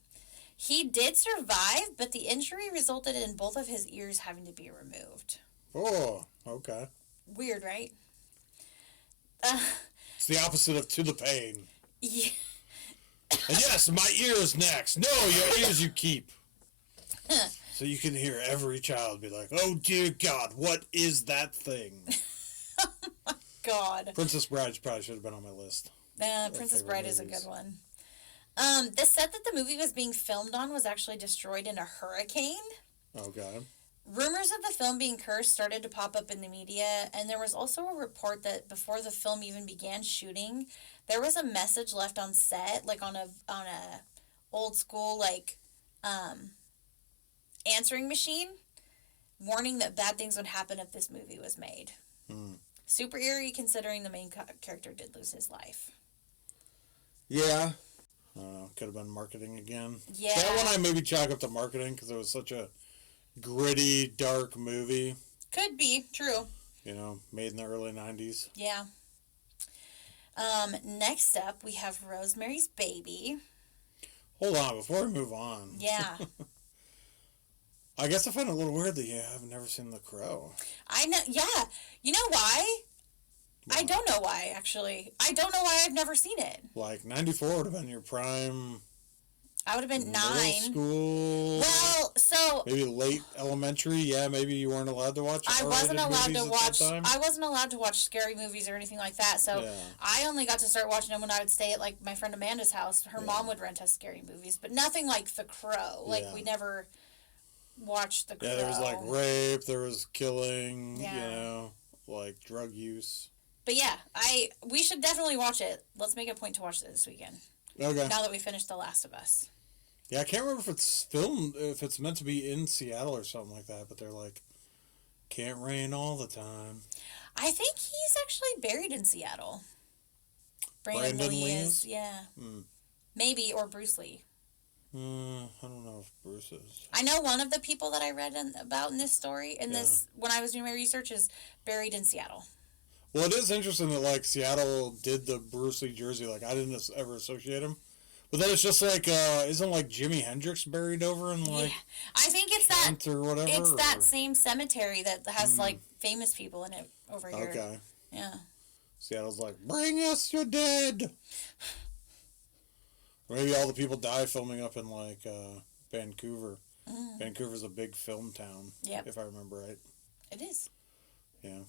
He did survive, but the injury resulted in both of his ears having to be removed. Oh, okay. Weird, right? It's the opposite of to the pain. Yeah. And yes, my ears next. No, your ears you keep. So you can hear every child be like, oh dear God, what is that thing? Oh my God. Princess Bride probably should have been on my list. Princess Bride is a good one. The set that the movie was being filmed on was actually destroyed in a hurricane. Okay. Rumors of the film being cursed started to pop up in the media, and there was also a report that before the film even began shooting, there was a message left on set, like on a old school answering machine, warning that bad things would happen if this movie was made. Super eerie, considering the main character did lose his life. Yeah. Could have been marketing again. Yeah. That one I maybe chalk up to marketing because it was such a gritty, dark movie. Could be. True. You know, made in the early 90s. Yeah. Next up, we have Rosemary's Baby. Hold on, before we move on. Yeah. I guess I find it a little weird that you have never seen The Crow. I know. Yeah. You know why? I don't know why, actually. I don't know why I've never seen it. Like, 94 would have been your prime... I would have been 9. Middle school. Well, so... Maybe late elementary. Yeah, maybe you weren't allowed to watch I wasn't allowed to watch... That time. I wasn't allowed to watch scary movies or anything like that, so I only got to start watching them when I would stay at, like, my friend Amanda's house. Her mom would rent us scary movies, but nothing like The Crow. Like, we never watched The Crow. Yeah, there was, like, rape, there was killing, you know, like, drug use. But yeah, we should definitely watch it. Let's make a point to watch it this weekend. Okay. Now that we finished The Last of Us. Yeah, I can't remember if it's filmed, if it's meant to be in Seattle or something like that, but they're like, can't rain all the time. I think he's actually buried in Seattle. Brandon Lee is, yeah. Maybe, or Bruce Lee. I don't know if Bruce is. I know one of the people that I read about in this story, when I was doing my research, is buried in Seattle. Well, it is interesting that, like, Seattle did the Bruce Lee jersey. Like, I didn't ever associate him. But then it's just like, isn't, like, Jimi Hendrix buried over in, like... Yeah. I think it's that... Or whatever, it's that same cemetery that has, like, famous people in it over here. Okay. Yeah. Seattle's like, bring us your dead! Or maybe all the people die filming up in, like, Vancouver. Vancouver's a big film town, if I remember right. It is. Yeah.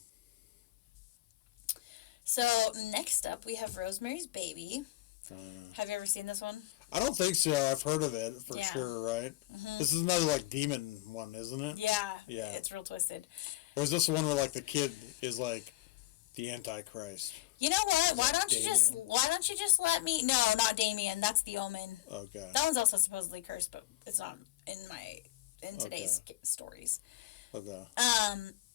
So, next up, we have Rosemary's Baby. Have you ever seen this one? I don't think so. I've heard of it for sure, right? This is another, like, demon one, isn't it? Yeah. Yeah. It's real twisted. Or is this the one where, like, the kid is, like, the Antichrist? You know what? Why don't you just let me... No, not Damien. That's The Omen. Okay. That one's also supposedly cursed, but it's not in today's stories. Okay.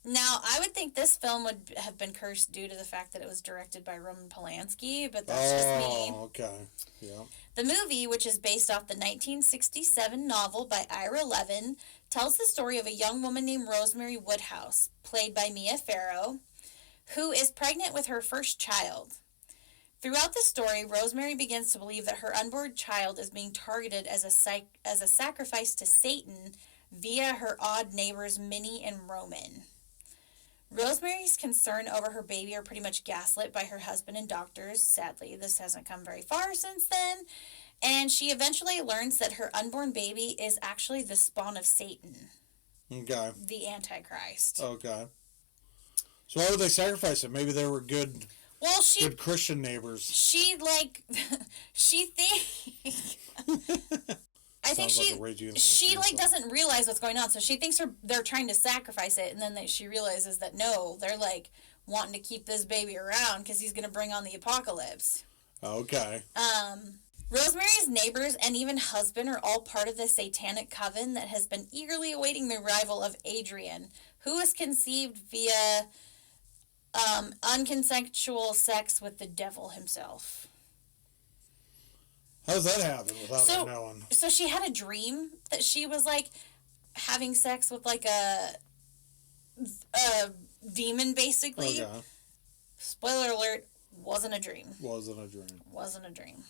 Now, I would think this film would have been cursed due to the fact that it was directed by Roman Polanski, but that's just me. Oh, okay. Yeah. The movie, which is based off the 1967 novel by Ira Levin, tells the story of a young woman named Rosemary Woodhouse, played by Mia Farrow, who is pregnant with her first child. Throughout the story, Rosemary begins to believe that her unborn child is being targeted as a sacrifice to Satan via her odd neighbors Minnie and Roman. Rosemary's concern over her baby are pretty much gaslit by her husband and doctors. Sadly, this hasn't come very far since then. And she eventually learns that her unborn baby is actually the spawn of Satan. Okay. The Antichrist. Okay. So why would they sacrifice it? Maybe they were good Well, good Christian neighbors. She like, she thinks. I think she like doesn't realize what's going on, so she thinks they're trying to sacrifice it, and then she realizes that no, they're like wanting to keep this baby around because he's gonna bring on the apocalypse. Okay. Rosemary's neighbors and even husband are all part of the satanic coven that has been eagerly awaiting the arrival of Adrian, who was conceived via unconsensual sex with the devil himself. How does that happen without her knowing? So she had a dream that she was like having sex with like a demon, basically. Okay. Spoiler alert, wasn't a dream. Wasn't a dream.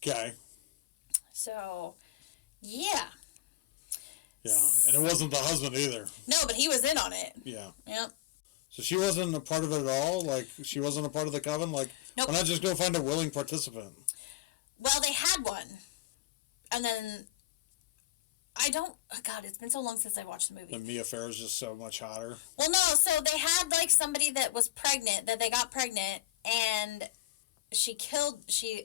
Okay. So, yeah. Yeah, and it wasn't the husband either. No, but he was in on it. Yeah. Yep. So she wasn't a part of it at all? Like, she wasn't a part of the coven? Like, nope. Why not just go find a willing participant? Well, they had one. And then, God, it's been so long since I watched the movie. And Mia Farrow's just so much hotter. Well, no, so they had, like, somebody that was pregnant, that they got pregnant, and she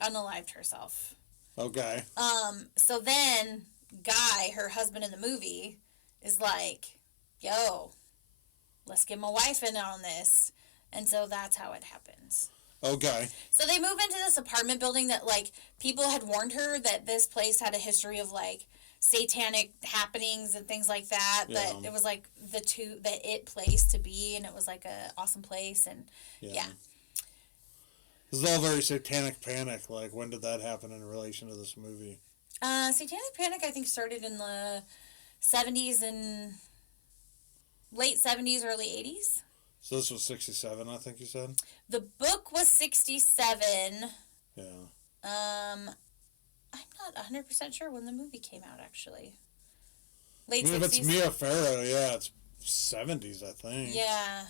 unalived herself. Okay. So then, Guy, her husband in the movie, is like, yo, let's get my wife in on this. And so that's how it happens. Okay. So they move into this apartment building that, like, people had warned her that this place had a history of, like, satanic happenings and things like that. Yeah. That it was, like, the it place to be, and it was, like, a awesome place, and, yeah. This is all very Satanic Panic. Like, when did that happen in relation to this movie? Satanic Panic, I think, started in the 70s and late 70s, early 80s. So this was 67, I think you said? The book was 67. Yeah. I'm not 100% sure when the movie came out, actually. Late 60s. If it's Mia Farrow, yeah, it's 70s, I think. Yeah.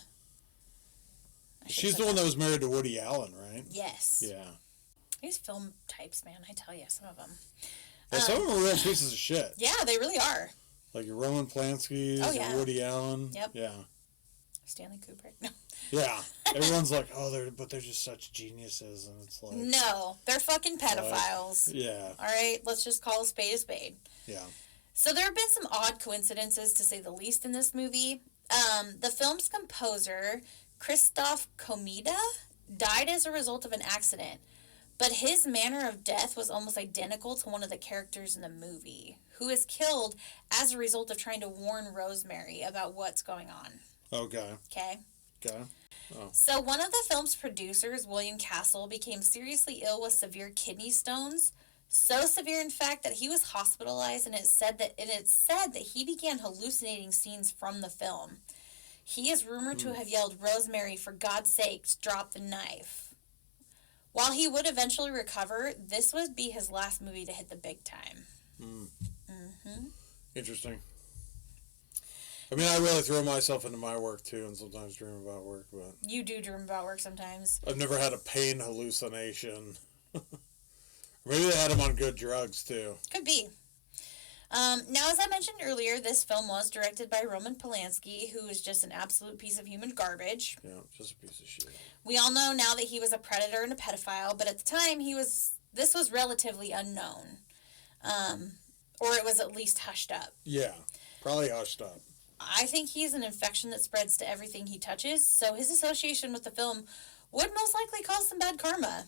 She's the one that was married to Woody Allen, right? Yes. Yeah. These film types, man, I tell you, some of them. Yeah, some of them are real pieces of shit. Yeah, they really are. Like your Roman Polanski's, your Woody Allen. Yep. Yeah. Stanley Kubrick. No. Yeah. Everyone's like, they're just such geniuses, and it's like... No, they're fucking pedophiles. Yeah. All right, let's just call a spade a spade. Yeah. So there have been some odd coincidences, to say the least, in this movie. The film's composer, Christoph Komeda, died as a result of an accident, but his manner of death was almost identical to one of the characters in the movie, who is killed as a result of trying to warn Rosemary about what's going on. Okay. Okay. Oh. So one of the film's producers, William Castle, became seriously ill with severe kidney stones. So severe, in fact, that he was hospitalized, and it's said that he began hallucinating scenes from the film. He is rumored to have yelled, "Rosemary, for God's sakes, drop the knife." While he would eventually recover, this would be his last movie to hit the big time. Mm-hmm. Interesting. I mean, I really throw myself into my work, too, and sometimes dream about work, but... You do dream about work sometimes. I've never had a pain hallucination. Maybe they had them on good drugs, too. Could be. Now, as I mentioned earlier, this film was directed by Roman Polanski, who is just an absolute piece of human garbage. Yeah, just a piece of shit. We all know now that he was a predator and a pedophile, but at the time, this was relatively unknown. Or it was at least hushed up. Yeah, probably hushed up. I think he's an infection that spreads to everything he touches, so his association with the film would most likely cause some bad karma.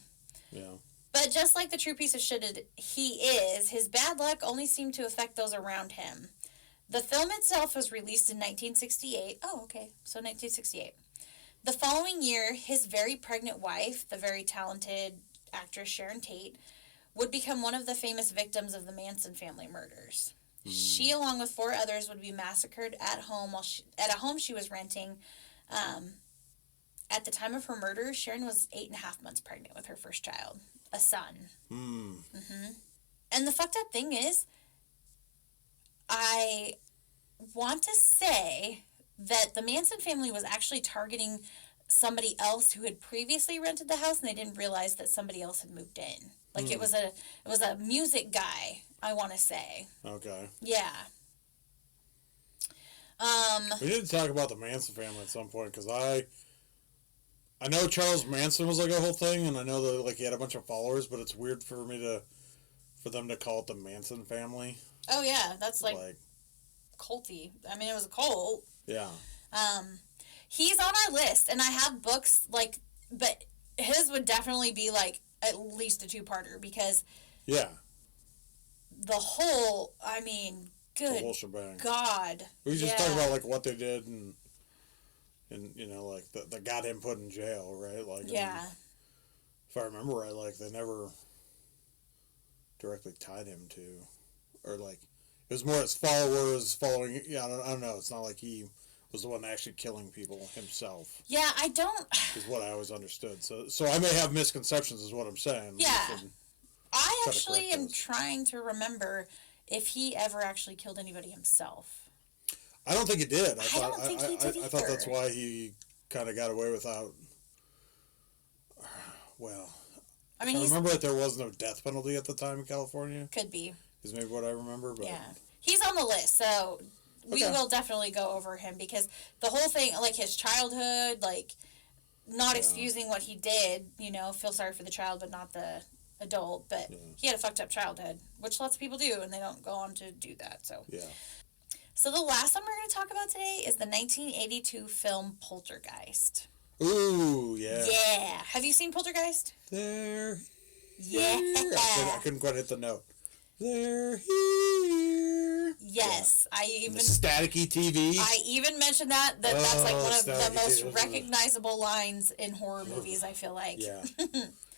Yeah. But just like the true piece of shit he is, his bad luck only seemed to affect those around him. The film itself was released in 1968. Oh, okay. So 1968. The following year, his very pregnant wife, the very talented actress Sharon Tate, would become one of the famous victims of the Manson family murders. She, along with 4 others, would be massacred at home at a home she was renting. At the time of her murder, Sharon was 8.5 months pregnant with her first child, a son. Mm-hmm. And the fucked up thing is, I want to say that the Manson family was actually targeting somebody else who had previously rented the house, and they didn't realize that somebody else had moved in. Like it was a music guy, I want to say. Okay. Yeah. We need to talk about the Manson family at some point, because I I know Charles Manson was like a whole thing, and I know that like he had a bunch of followers, but it's weird for them to call it the Manson family. Oh yeah, that's like culty. I mean, it was a cult. Yeah. He's on our list, and I have books like, but his would definitely be like at least a 2-parter because. Yeah. The whole, I mean, good the whole shebang. God. We just talk about like what they did and you know like that got him put in jail, right? Like yeah. I mean, if I remember right, like they never directly tied him to, or like it was more his followers following. Yeah, I don't know. It's not like he was the one actually killing people himself. Yeah, I don't. Is what I always understood. So I may have misconceptions, is what I'm saying. Yeah. I actually am trying to remember if he ever actually killed anybody himself. I don't think he did. I don't think he did either. I thought that's why he kind of got away without. Well, I mean, I remember that there was no death penalty at the time in California. Could be. Is maybe what I remember, but yeah, he's on the list, so we will definitely go over him because the whole thing, like his childhood, like not excusing what he did. You know, feel sorry for the child, but not the adult. But he had a fucked up childhood, which lots of people do, and they don't go on to do that. So yeah. So the last one we're going to talk about today is the 1982 film Poltergeist. Ooh, yeah. Yeah. Have you seen Poltergeist? They're yeah. I couldn't quite hit the note. They're here. Yes, yeah. I even the staticky TV. I even mentioned that's like one of the most recognizable lines in horror movies. I feel like. Yeah.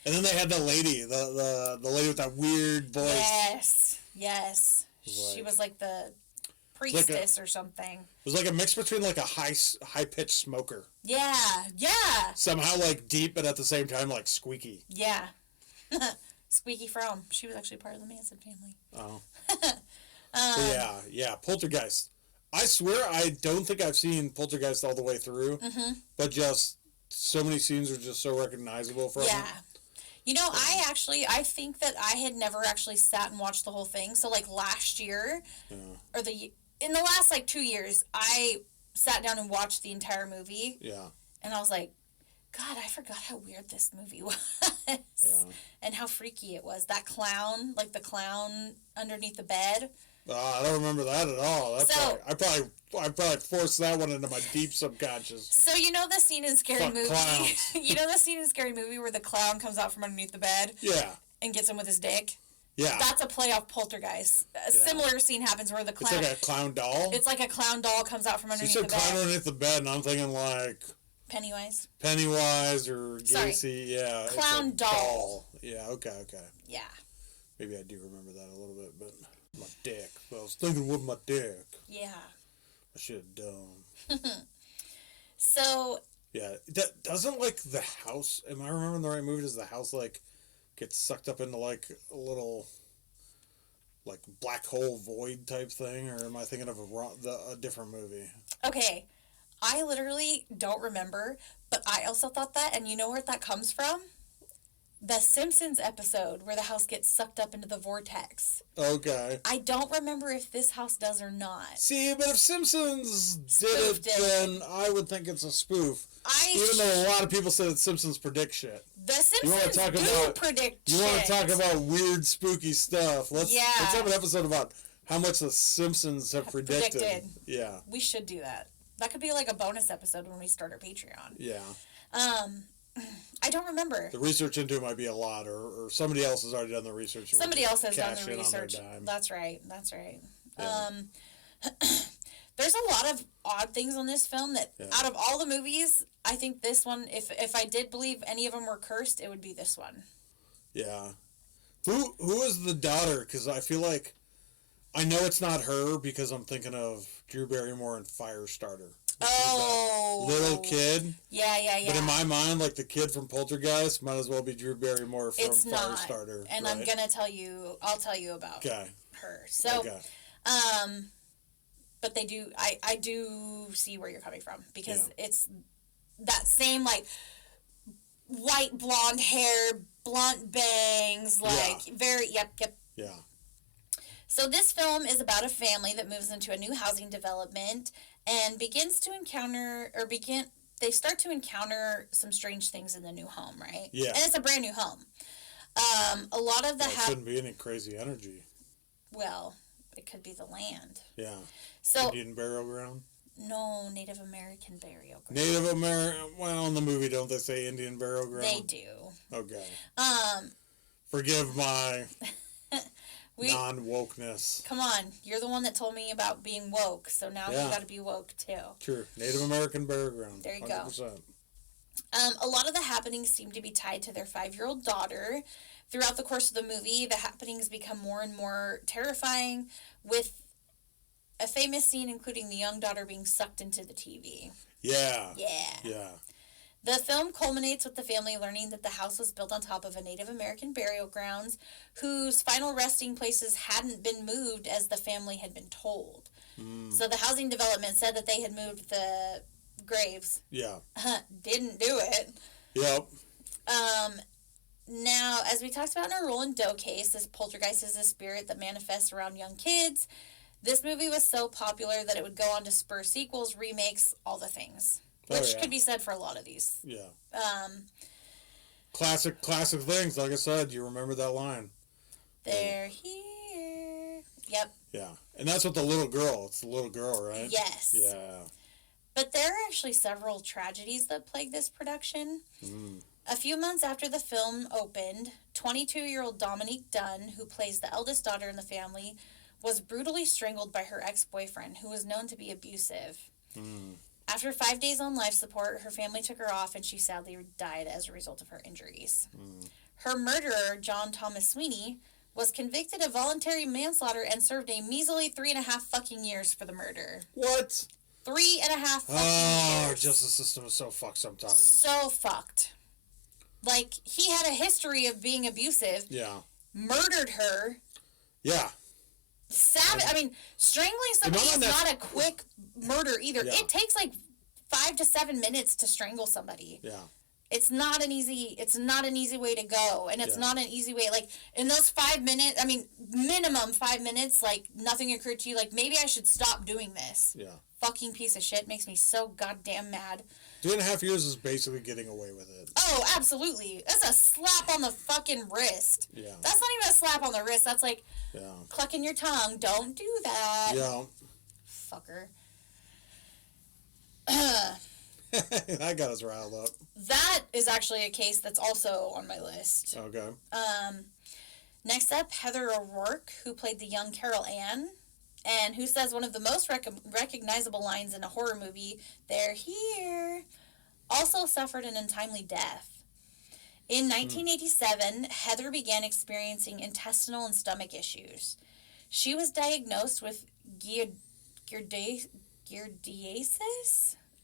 And then they had the lady, the lady with that weird voice. Yes. She was like the priestess or something. It was like a mix between like a high pitched smoker. Yeah. Somehow like deep, but at the same time like squeaky. Yeah. Squeaky Frown. She was actually part of the Manson family. Oh. Yeah. Poltergeist. I swear I don't think I've seen Poltergeist all the way through, but just so many scenes are just so recognizable from it. You know, I think that I had never actually sat and watched the whole thing. So, like, last year, or in the last, like, 2 years, I sat down and watched the entire movie. Yeah. And I was like, God, I forgot how weird this movie was. Yeah. And how freaky it was. That clown, like the clown underneath the bed. I don't remember that at all. I probably forced that one into my deep subconscious. So you know the scene in Scary Movie? You know the scene in Scary Movie where the clown comes out from underneath the bed? Yeah. And gets him with his dick? Yeah. That's a play off Poltergeist. A similar scene happens where the clown... It's like a clown doll? It's like a clown doll comes out from underneath the bed. You said clown underneath the bed, and I'm thinking like... Pennywise or Gacy, yeah. Clown doll. Yeah, okay. Yeah. Maybe I do remember that a little bit, but my dick. I was thinking with my dick. Yeah. I should have done. So. Yeah, doesn't like the house. Am I remembering the right movie? Does the house like get sucked up into like a little like black hole void type thing, or am I thinking of a different movie? Okay, I literally don't remember, but I also thought that, and you know where that comes from? The Simpsons episode where the house gets sucked up into the vortex. Okay. I don't remember if this house does or not. See, but if Simpsons did it, then I would think it's a spoof. Even though a lot of people say that Simpsons predict shit. The Simpsons do predict shit. You want to talk about weird, spooky stuff. Let's have an episode about how much the Simpsons have predicted. Yeah. We should do that. That could be like a bonus episode when we start our Patreon. Yeah. I don't remember. The research into it might be a lot, or somebody else has already done the research. Somebody else has done the research. That's right. Yeah. There's a lot of odd things on this film that, out of all the movies, I think this one, if I did believe any of them were cursed, it would be this one. Yeah. Who is the daughter? Because I feel like I know it's not her because I'm thinking of Drew Barrymore in Firestarter. Oh. Little kid. Yeah. But in my mind, like the kid from Poltergeist might as well be Drew Barrymore from Firestarter. And right? I'll tell you about her. So, but they do, I do see where you're coming from because it's that same like white blonde hair, blunt bangs, like very, yep. Yeah. So this film is about a family that moves into a new housing development and begins to encounter, or they start to encounter some strange things in the new home, right? Yeah. And it's a brand new home. A lot of the... shouldn't be any crazy energy. Well, it could be the land. Yeah. So, Indian burial ground? No, Native American burial ground. Native American... Well, in the movie, don't they say Indian burial ground? They do. Okay. Forgive my non-wokeness. Come on. You're the one that told me about being woke, so now you got to be woke, too. True. Native American burial ground. There you 100%. go. A lot of the happenings seem to be tied to their 5-year-old daughter. Throughout the course of the movie, the happenings become more and more terrifying, with a famous scene including the young daughter being sucked into the TV. Yeah. Yeah. The film culminates with the family learning that the house was built on top of a Native American burial grounds whose final resting places hadn't been moved as the family had been told. So the housing development said that they had moved the graves. Yeah. Didn't do it. Yep. Now, as we talked about in our Roland Doe case, this poltergeist is a spirit that manifests around young kids. This movie was so popular that it would go on to spur sequels, remakes, all the things. Which could be said for a lot of these. Yeah. Classic things. Like I said, you remember that line. They're here. Yep. Yeah. And that's what the little girl, it's the little girl, right? Yes. Yeah. But there are actually several tragedies that plague this production. A few months after the film opened, 22-year-old Dominique Dunn, who plays the eldest daughter in the family, was brutally strangled by her ex-boyfriend, who was known to be abusive. After 5 days on life support, her family took her off, and she sadly died as a result of her injuries. Her murderer, John Thomas Sweeney, was convicted of voluntary manslaughter and served a measly 3.5 fucking years for the murder. What? 3.5 fucking years. Oh, justice system is so fucked sometimes. So fucked. Like, he had a history of being abusive. Yeah. Murdered her. Yeah. Savage. I mean, strangling somebody is not a quick murder either. Yeah. It takes like 5 to 7 minutes to strangle somebody. Yeah. It's not an easy way to go, and it's not an easy way. Like, in those 5 minutes, I mean, minimum 5 minutes, like, nothing occurred to you, like, maybe I should stop doing this. Yeah. Fucking piece of shit makes me so goddamn mad. 2.5 years is basically getting away with it. Oh, absolutely. That's a slap on the fucking wrist. Yeah. That's not even a slap on the wrist. That's like clucking your tongue. Don't do that. Yeah. Fucker. I got us riled up. That is actually a case that's also on my list. Okay. Next up, Heather O'Rourke, who played the young Carol Ann, and who says one of the most recognizable lines in a horror movie, "They're here," also suffered an untimely death. In 1987, Heather began experiencing intestinal and stomach issues. She was diagnosed with giardiasis.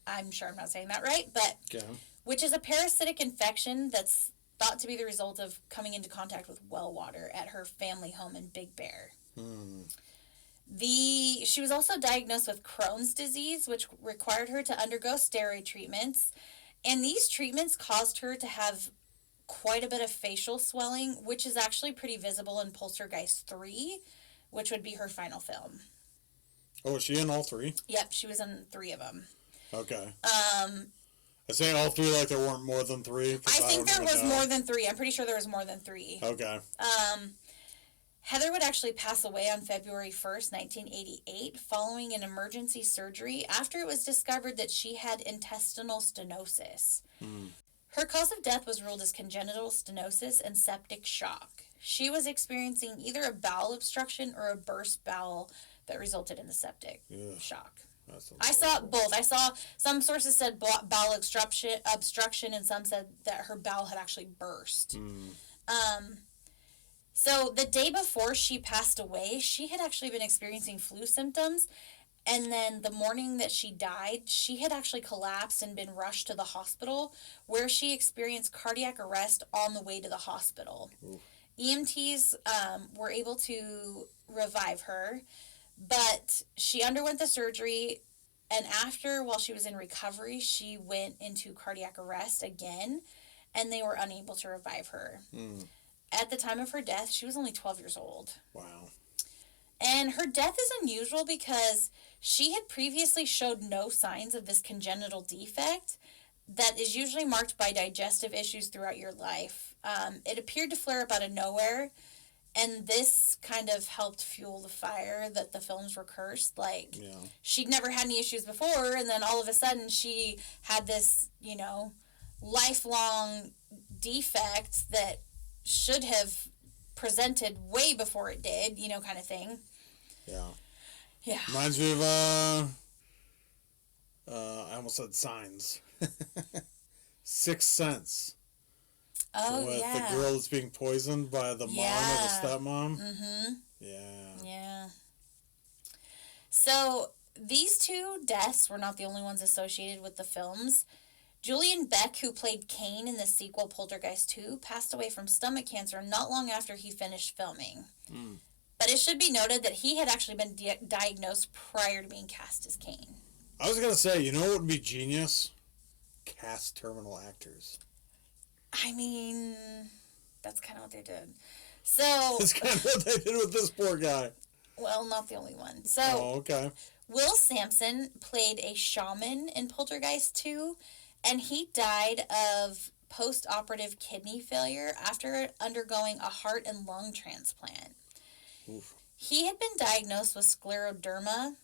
I'm sure I'm not saying that right, but which is a parasitic infection that's thought to be the result of coming into contact with well water at her family home in Big Bear. She was also diagnosed with Crohn's disease, which required her to undergo steroid treatments, and these treatments caused her to have quite a bit of facial swelling, which is actually pretty visible in Poltergeist 3, which would be her final film. Oh, is she in all 3? Yep, she was in 3 of them. Okay. I say all 3 like there weren't more than 3. I think there was more than 3. I'm pretty sure there was more than 3. Okay. Heather would actually pass away on February 1st, 1988, following an emergency surgery after it was discovered that she had intestinal stenosis. Her cause of death was ruled as congenital stenosis and septic shock. She was experiencing either a bowel obstruction or a burst bowel that resulted in the septic shock. I saw both. I saw some sources said bowel obstruction, and some said that her bowel had actually burst. So the day before she passed away, she had actually been experiencing flu symptoms, and then the morning that she died, she had actually collapsed and been rushed to the hospital, where she experienced cardiac arrest on the way to the hospital. EMTs were able to revive her, but she underwent the surgery, and while she was in recovery, she went into cardiac arrest again, and they were unable to revive her. At the time of her death, she was only 12 years old. Wow. And her death is unusual because she had previously showed no signs of this congenital defect, that is usually marked by digestive issues throughout your life. It appeared to flare up out of nowhere, and this kind of helped fuel the fire that the films were cursed. Like, she'd never had any issues before, and then all of a sudden she had this, lifelong defect that should have presented way before it did, kind of thing. Yeah. Yeah. Reminds me of, I almost said Signs. Sixth Sense. Oh, with yeah. the girl that's being poisoned by the mom or the stepmom. Mm-hmm. Yeah. Yeah. So, these two deaths were not the only ones associated with the films. Julian Beck, who played Kane in the sequel Poltergeist 2, passed away from stomach cancer not long after he finished filming. Mm. But it should be noted that he had actually been diagnosed prior to being cast as Kane. I was going to say, you know what would be genius? Cast terminal actors. I mean, that's kind of what they did. So that's kind of what they did with this poor guy. Well, not the only one. So, okay. Will Sampson played a shaman in Poltergeist 2, and he died of post-operative kidney failure after undergoing a heart and lung transplant. Oof. He had been diagnosed with scleroderma,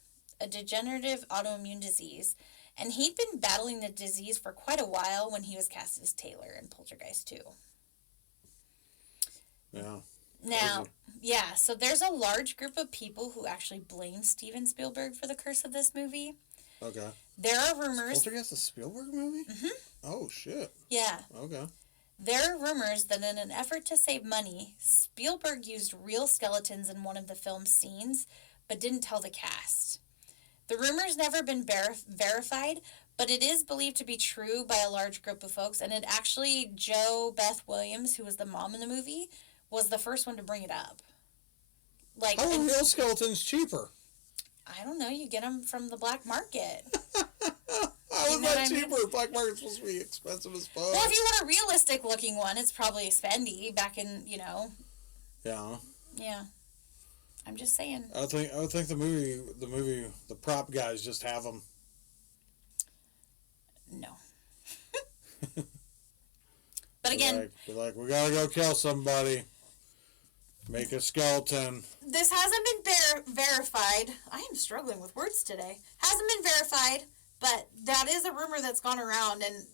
a degenerative autoimmune disease, and he'd been battling the disease for quite a while when he was cast as Taylor in Poltergeist 2. Yeah. Now, so there's a large group of people who actually blame Steven Spielberg for the curse of this movie. Okay. There are rumors... Poltergeist a Spielberg movie? Mm-hmm. Oh, shit. Yeah. Okay. There are rumors that in an effort to save money, Spielberg used real skeletons in one of the film's scenes, but didn't tell the cast. The rumor's never been verified, but it is believed to be true by a large group of folks, and it actually, Jo Beth Williams, who was the mom in the movie, was the first one to bring it up. Like, how are real skeletons cheaper? I don't know. You get them from the black market. How is that cheaper? Black market's supposed to be expensive as fuck. Well, if you want a realistic looking one, it's probably spendy back in, Yeah. Yeah. I'm just saying. I would think the prop guys just have them. No. But again, be like, we gotta go kill somebody. Make a skeleton. This hasn't been verified. I am struggling with words today. Hasn't been verified, but that is a rumor that's gone around, and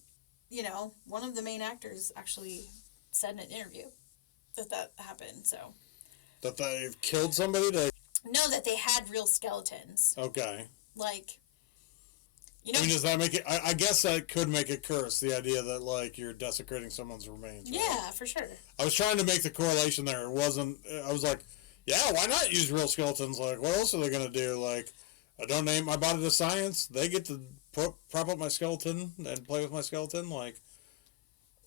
one of the main actors actually said in an interview that happened. So that they've killed somebody. No, that they had real skeletons. Okay. Like, I mean, does that make it... I guess that could make it curse, the idea that, like, you're desecrating someone's remains. Right? Yeah, for sure. I was trying to make the correlation there. It wasn't... I was like, yeah, why not use real skeletons? Like, what else are they going to do? Like, I donate my body to science. They get to prop up my skeleton and play with my skeleton. Like,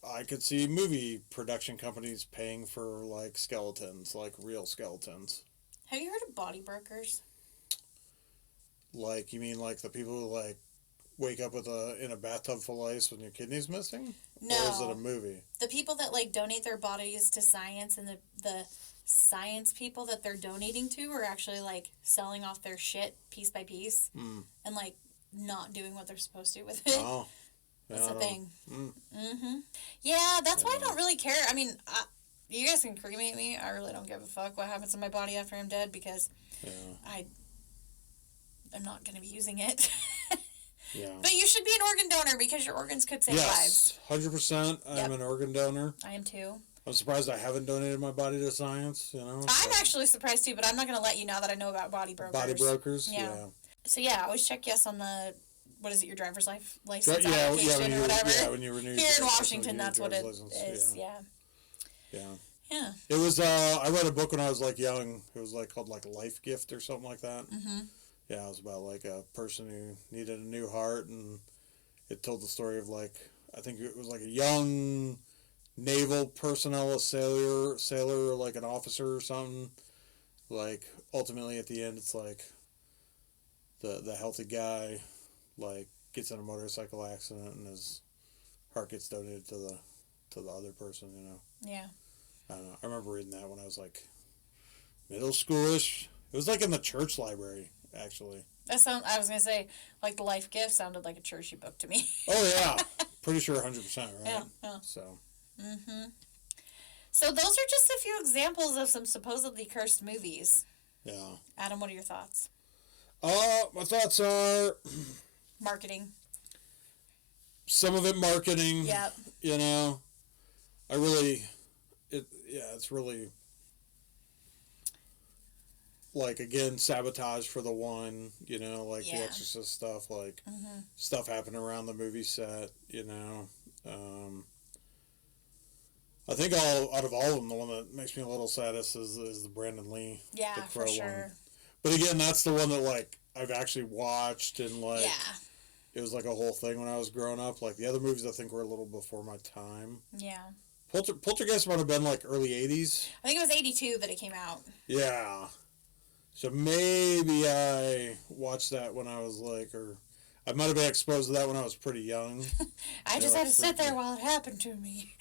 I could see movie production companies paying for, like, skeletons, like real skeletons. Have you heard of body brokers? Like, you mean like the people who, like, wake up in a bathtub full of ice when your kidney's missing? No. Or is it a movie? The people that, like, donate their bodies to science, and the science people that they're donating to are actually, like, selling off their shit piece by piece and, like, not doing what they're supposed to with it. Oh. That's a thing. Mm-hmm. Yeah, that's why I don't really care. I mean, you guys can cremate me. I really don't give a fuck what happens to my body after I'm dead, because I'm not going to be using it. Yeah. But you should be an organ donor, because your organs could save lives. 100%. I'm an organ donor. I am too. I'm surprised I haven't donated my body to science, I'm actually surprised too, but I'm not going to let you know that I know about body brokers. Body brokers? Yeah. So always check yes on the, what is it, your driver's license application or whatever. Yeah, when you renew here in Washington, that's what it is. Yeah. Yeah. It was, I read a book when I was, like, young. It was, like, called, like, Life Gift or something like that. Mm-hmm. Yeah, it was about, like, a person who needed a new heart, and it told the story of, like, I think it was, like, a young naval personnel, a sailor, like, an officer or something. Like, ultimately, at the end, it's, like, the healthy guy, like, gets in a motorcycle accident, and his heart gets donated to the other person, Yeah. I don't know. I remember reading that when I was, like, middle schoolish. It was, like, in the church library, actually. I was going to say, like, the Life Gift sounded like a churchy book to me. Oh, yeah. pretty sure 100%, right? Yeah. So. Mm-hmm. So those are just a few examples of some supposedly cursed movies. Yeah. Adam, what are your thoughts? My thoughts are Marketing. some of it marketing. Yep. You know, it's really like, again, sabotage for the one, you know, like the Exorcist stuff, like stuff happening around the movie set, you know. I think out of all of them, the one that makes me a little saddest is the Brandon Lee. Yeah, the for sure. one. But again, that's the one that, like, I've actually watched, and, like, it was like a whole thing when I was growing up. Like, the other movies I think were a little before my time. Yeah. Poltergeist might have been, like, early 80s. I think it was 82 that it came out. Yeah. So maybe I watched that when I was, like, or I might have been exposed to that when I was pretty young. I just had to sit there while it happened to me.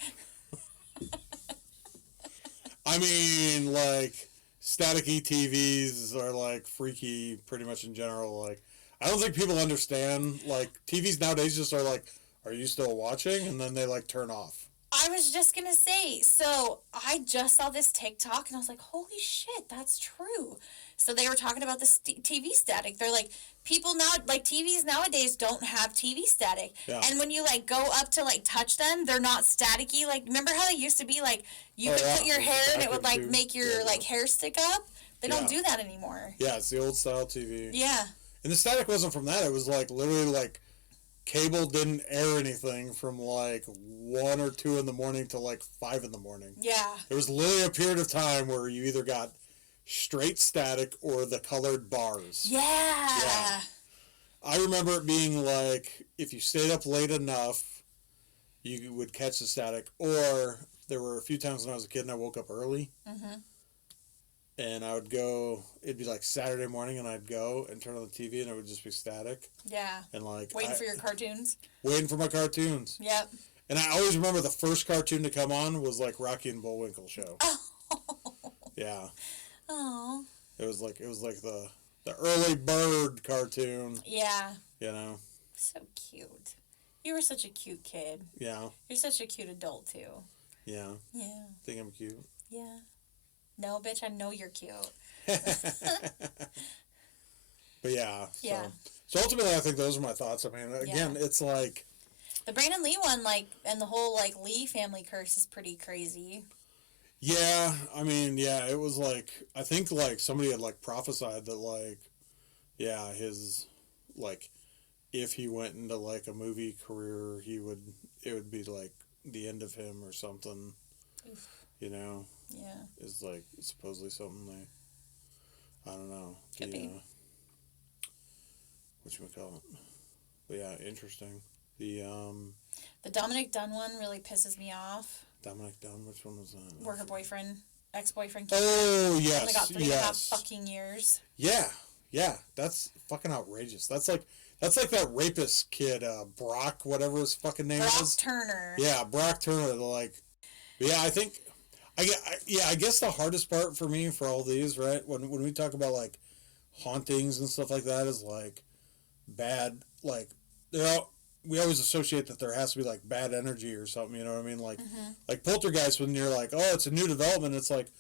I mean, like, staticky TVs are, like, freaky pretty much in general. Like, I don't think people understand, like, TVs nowadays just are like, are you still watching? And then they, like, turn off. I was just going to say, so I just saw this TikTok and I was like, holy shit, that's true. So they were talking about the TV static. They're like, people now, like, TVs nowadays don't have TV static. Yeah. And when you, like, go up to, like, touch them, they're not staticky. Like, remember how they used to be, like, you could put your hair and it would, like, make your, like, hair stick up? They don't do that anymore. Yeah, it's the old style TV. Yeah. And the static wasn't from that. It was, like, literally, like, cable didn't air anything from, like, 1 or 2 in the morning to, like, 5 in the morning. Yeah. There was literally a period of time where you either got straight static or the colored bars. Yeah. I remember it being like, if you stayed up late enough, you would catch the static. Or there were a few times when I was a kid and I woke up early. Mm-hmm. And I would go, it'd be like Saturday morning, and I'd go and turn on the TV and it would just be static. Yeah. And like waiting for your cartoons. Waiting for my cartoons. Yep. And I always remember the first cartoon to come on was like Rocky and Bullwinkle show. Oh. Yeah. Oh. It was like the early bird cartoon. Yeah. You know. So cute. You were such a cute kid. Yeah. You're such a cute adult too. Yeah. Yeah. Think I'm cute? Yeah. No, bitch, I know you're cute. But yeah. Yeah. So ultimately, I think those are my thoughts. I mean, again, it's like the Brandon Lee one, like, and the whole like Lee family curse is pretty crazy. Yeah, I mean, yeah, it was like, I think like somebody had like prophesied that like, yeah, his like, if he went into like a movie career, it would be like the end of him or something. Oof. You know. Yeah. Is like supposedly something they, I don't know. Could be. Whatchamacallit. But yeah, interesting. The Dominic Dunn one really pisses me off. Dominic Dunn, which one was that? Where her ex-boyfriend Oh, yes. only got 3.5 fucking years. Yeah, that's fucking outrageous. That's like that rapist kid, Brock, whatever his fucking name is. Brock Turner. Yeah, Brock Turner. Like, yeah, I guess the hardest part for me for all these, right, when we talk about like hauntings and stuff like that, is like bad, like we always associate that there has to be like bad energy or something, you know what I mean? Like, like Poltergeist, when you're like, oh, it's a new development, it's like,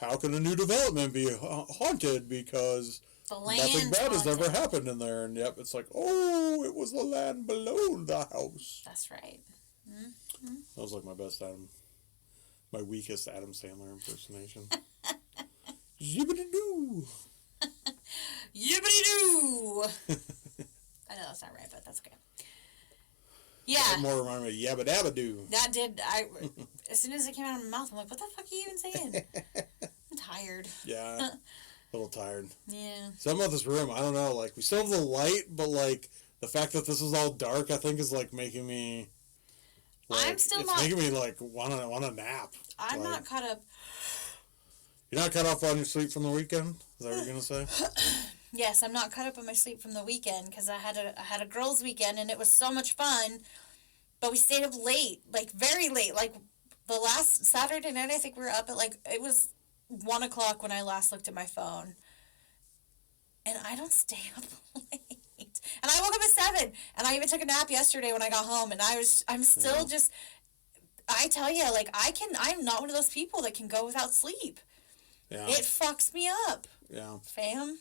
how can a new development be haunted? Because nothing bad has ever happened in there. And yep, it's like, oh, it was the land below the house. That's right. Mm-hmm. That was like my weakest Adam Sandler impersonation. Yibbity-doo. Yibbity-doo. I know that's not right, but that's okay. Yeah. That more reminded me of Yabba Dabba Doo. That did. As soon as it came out of my mouth, I'm like, what the fuck are you even saying? I'm tired. Yeah. A little tired. Yeah. Some of this room, I don't know, like, we still have the light, but, like, the fact that this is all dark, I think, is, like, making me... Like, I'm still it's making me, like, want to nap. I'm like, not caught up. You're not caught off on your sleep from the weekend? Is that what you're going to say? Yes, I'm not caught up on my sleep from the weekend, because I had a girls' weekend, and it was so much fun, but we stayed up late, like, very late. Like, the last Saturday night, I think we were up at, like, it was 1 o'clock when I last looked at my phone. And I don't stay up late. And I woke up at 7, and I even took a nap yesterday when I got home, and I'm still just, I tell you, like, I'm not one of those people that can go without sleep. Yeah. It fucks me up. Yeah. Fam.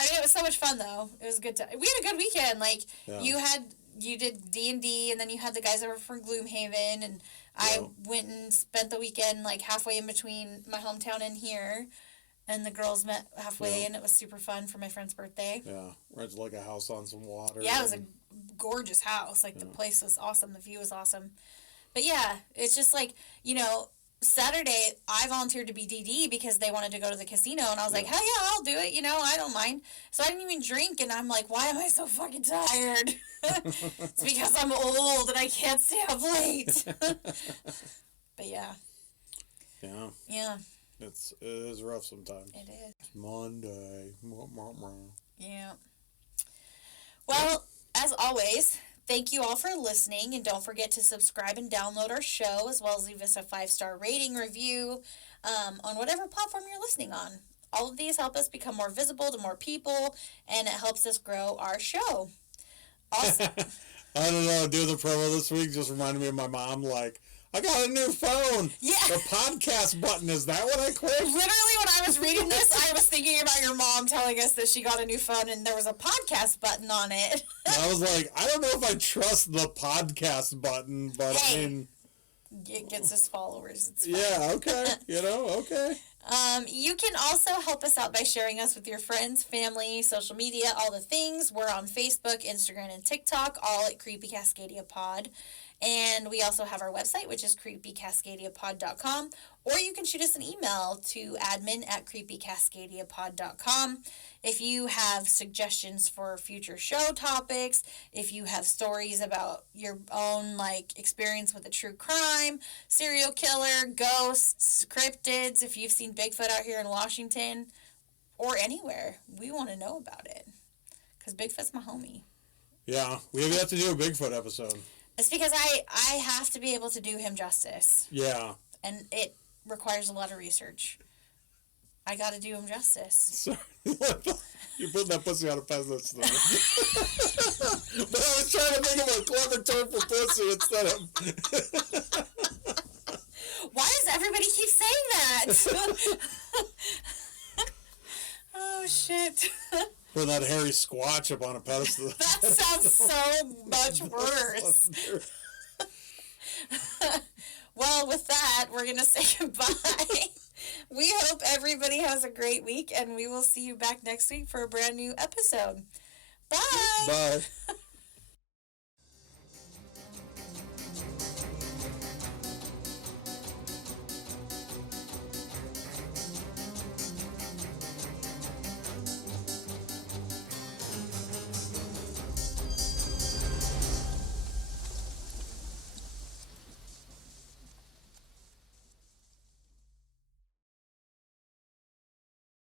I mean, it was so much fun, though. It was a good time. We had a good weekend. Like, you did D&D, and then you had the guys over from Gloomhaven, and I went and spent the weekend, like, halfway in between my hometown and here, and the girls met halfway, and it was super fun for my friend's birthday. Yeah. Rented, like, a house on some water. Yeah, it was a gorgeous house. Like, the place was awesome. The view was awesome. But, yeah, it's just, like, you know, Saturday, I volunteered to be DD because they wanted to go to the casino, and I was like, hell yeah, I'll do it, you know, I don't mind. So I didn't even drink, and I'm like, why am I so fucking tired? It's because I'm old and I can't stay up late. But yeah. Yeah. Yeah. It is rough sometimes. It is. It's Monday. Yeah. Well, as always, thank you all for listening, and don't forget to subscribe and download our show, as well as leave us a 5-star rating review on whatever platform you're listening on. All of these help us become more visible to more people, and it helps us grow our show. Also, I don't know, doing the promo this week just reminded me of my mom, like, I got a new phone. Yeah. The podcast button, is that what I clicked? Literally, when I was reading this, I was thinking about your mom telling us that she got a new phone and there was a podcast button on it. I was like, I don't know if I trust the podcast button, but hey, I mean... It gets us followers. It's fine. Yeah, okay. You know, okay. You can also help us out by sharing us with your friends, family, social media, all the things. We're on Facebook, Instagram, and TikTok, all at Creepy Cascadia Pod. And we also have our website, which is creepycascadiapod.com. Or you can shoot us an email to admin@creepycascadiapod.com. If you have suggestions for future show topics, if you have stories about your own, like, experience with a true crime, serial killer, ghosts, cryptids, if you've seen Bigfoot out here in Washington or anywhere, we want to know about it. Because Bigfoot's my homie. Yeah, we have to do a Bigfoot episode. It's because I have to be able to do him justice. Yeah. And it requires a lot of research. I gotta do him justice. Sorry. You're putting that pussy on a pedestal. But I was trying to think of a clever term for pussy instead of... Why does everybody keep saying that? Oh, shit. Putting that hairy squatch up on a pedestal. That sounds so much worse. Well, with that, we're going to say goodbye. We hope everybody has a great week, and we will see you back next week for a brand new episode. Bye! Bye.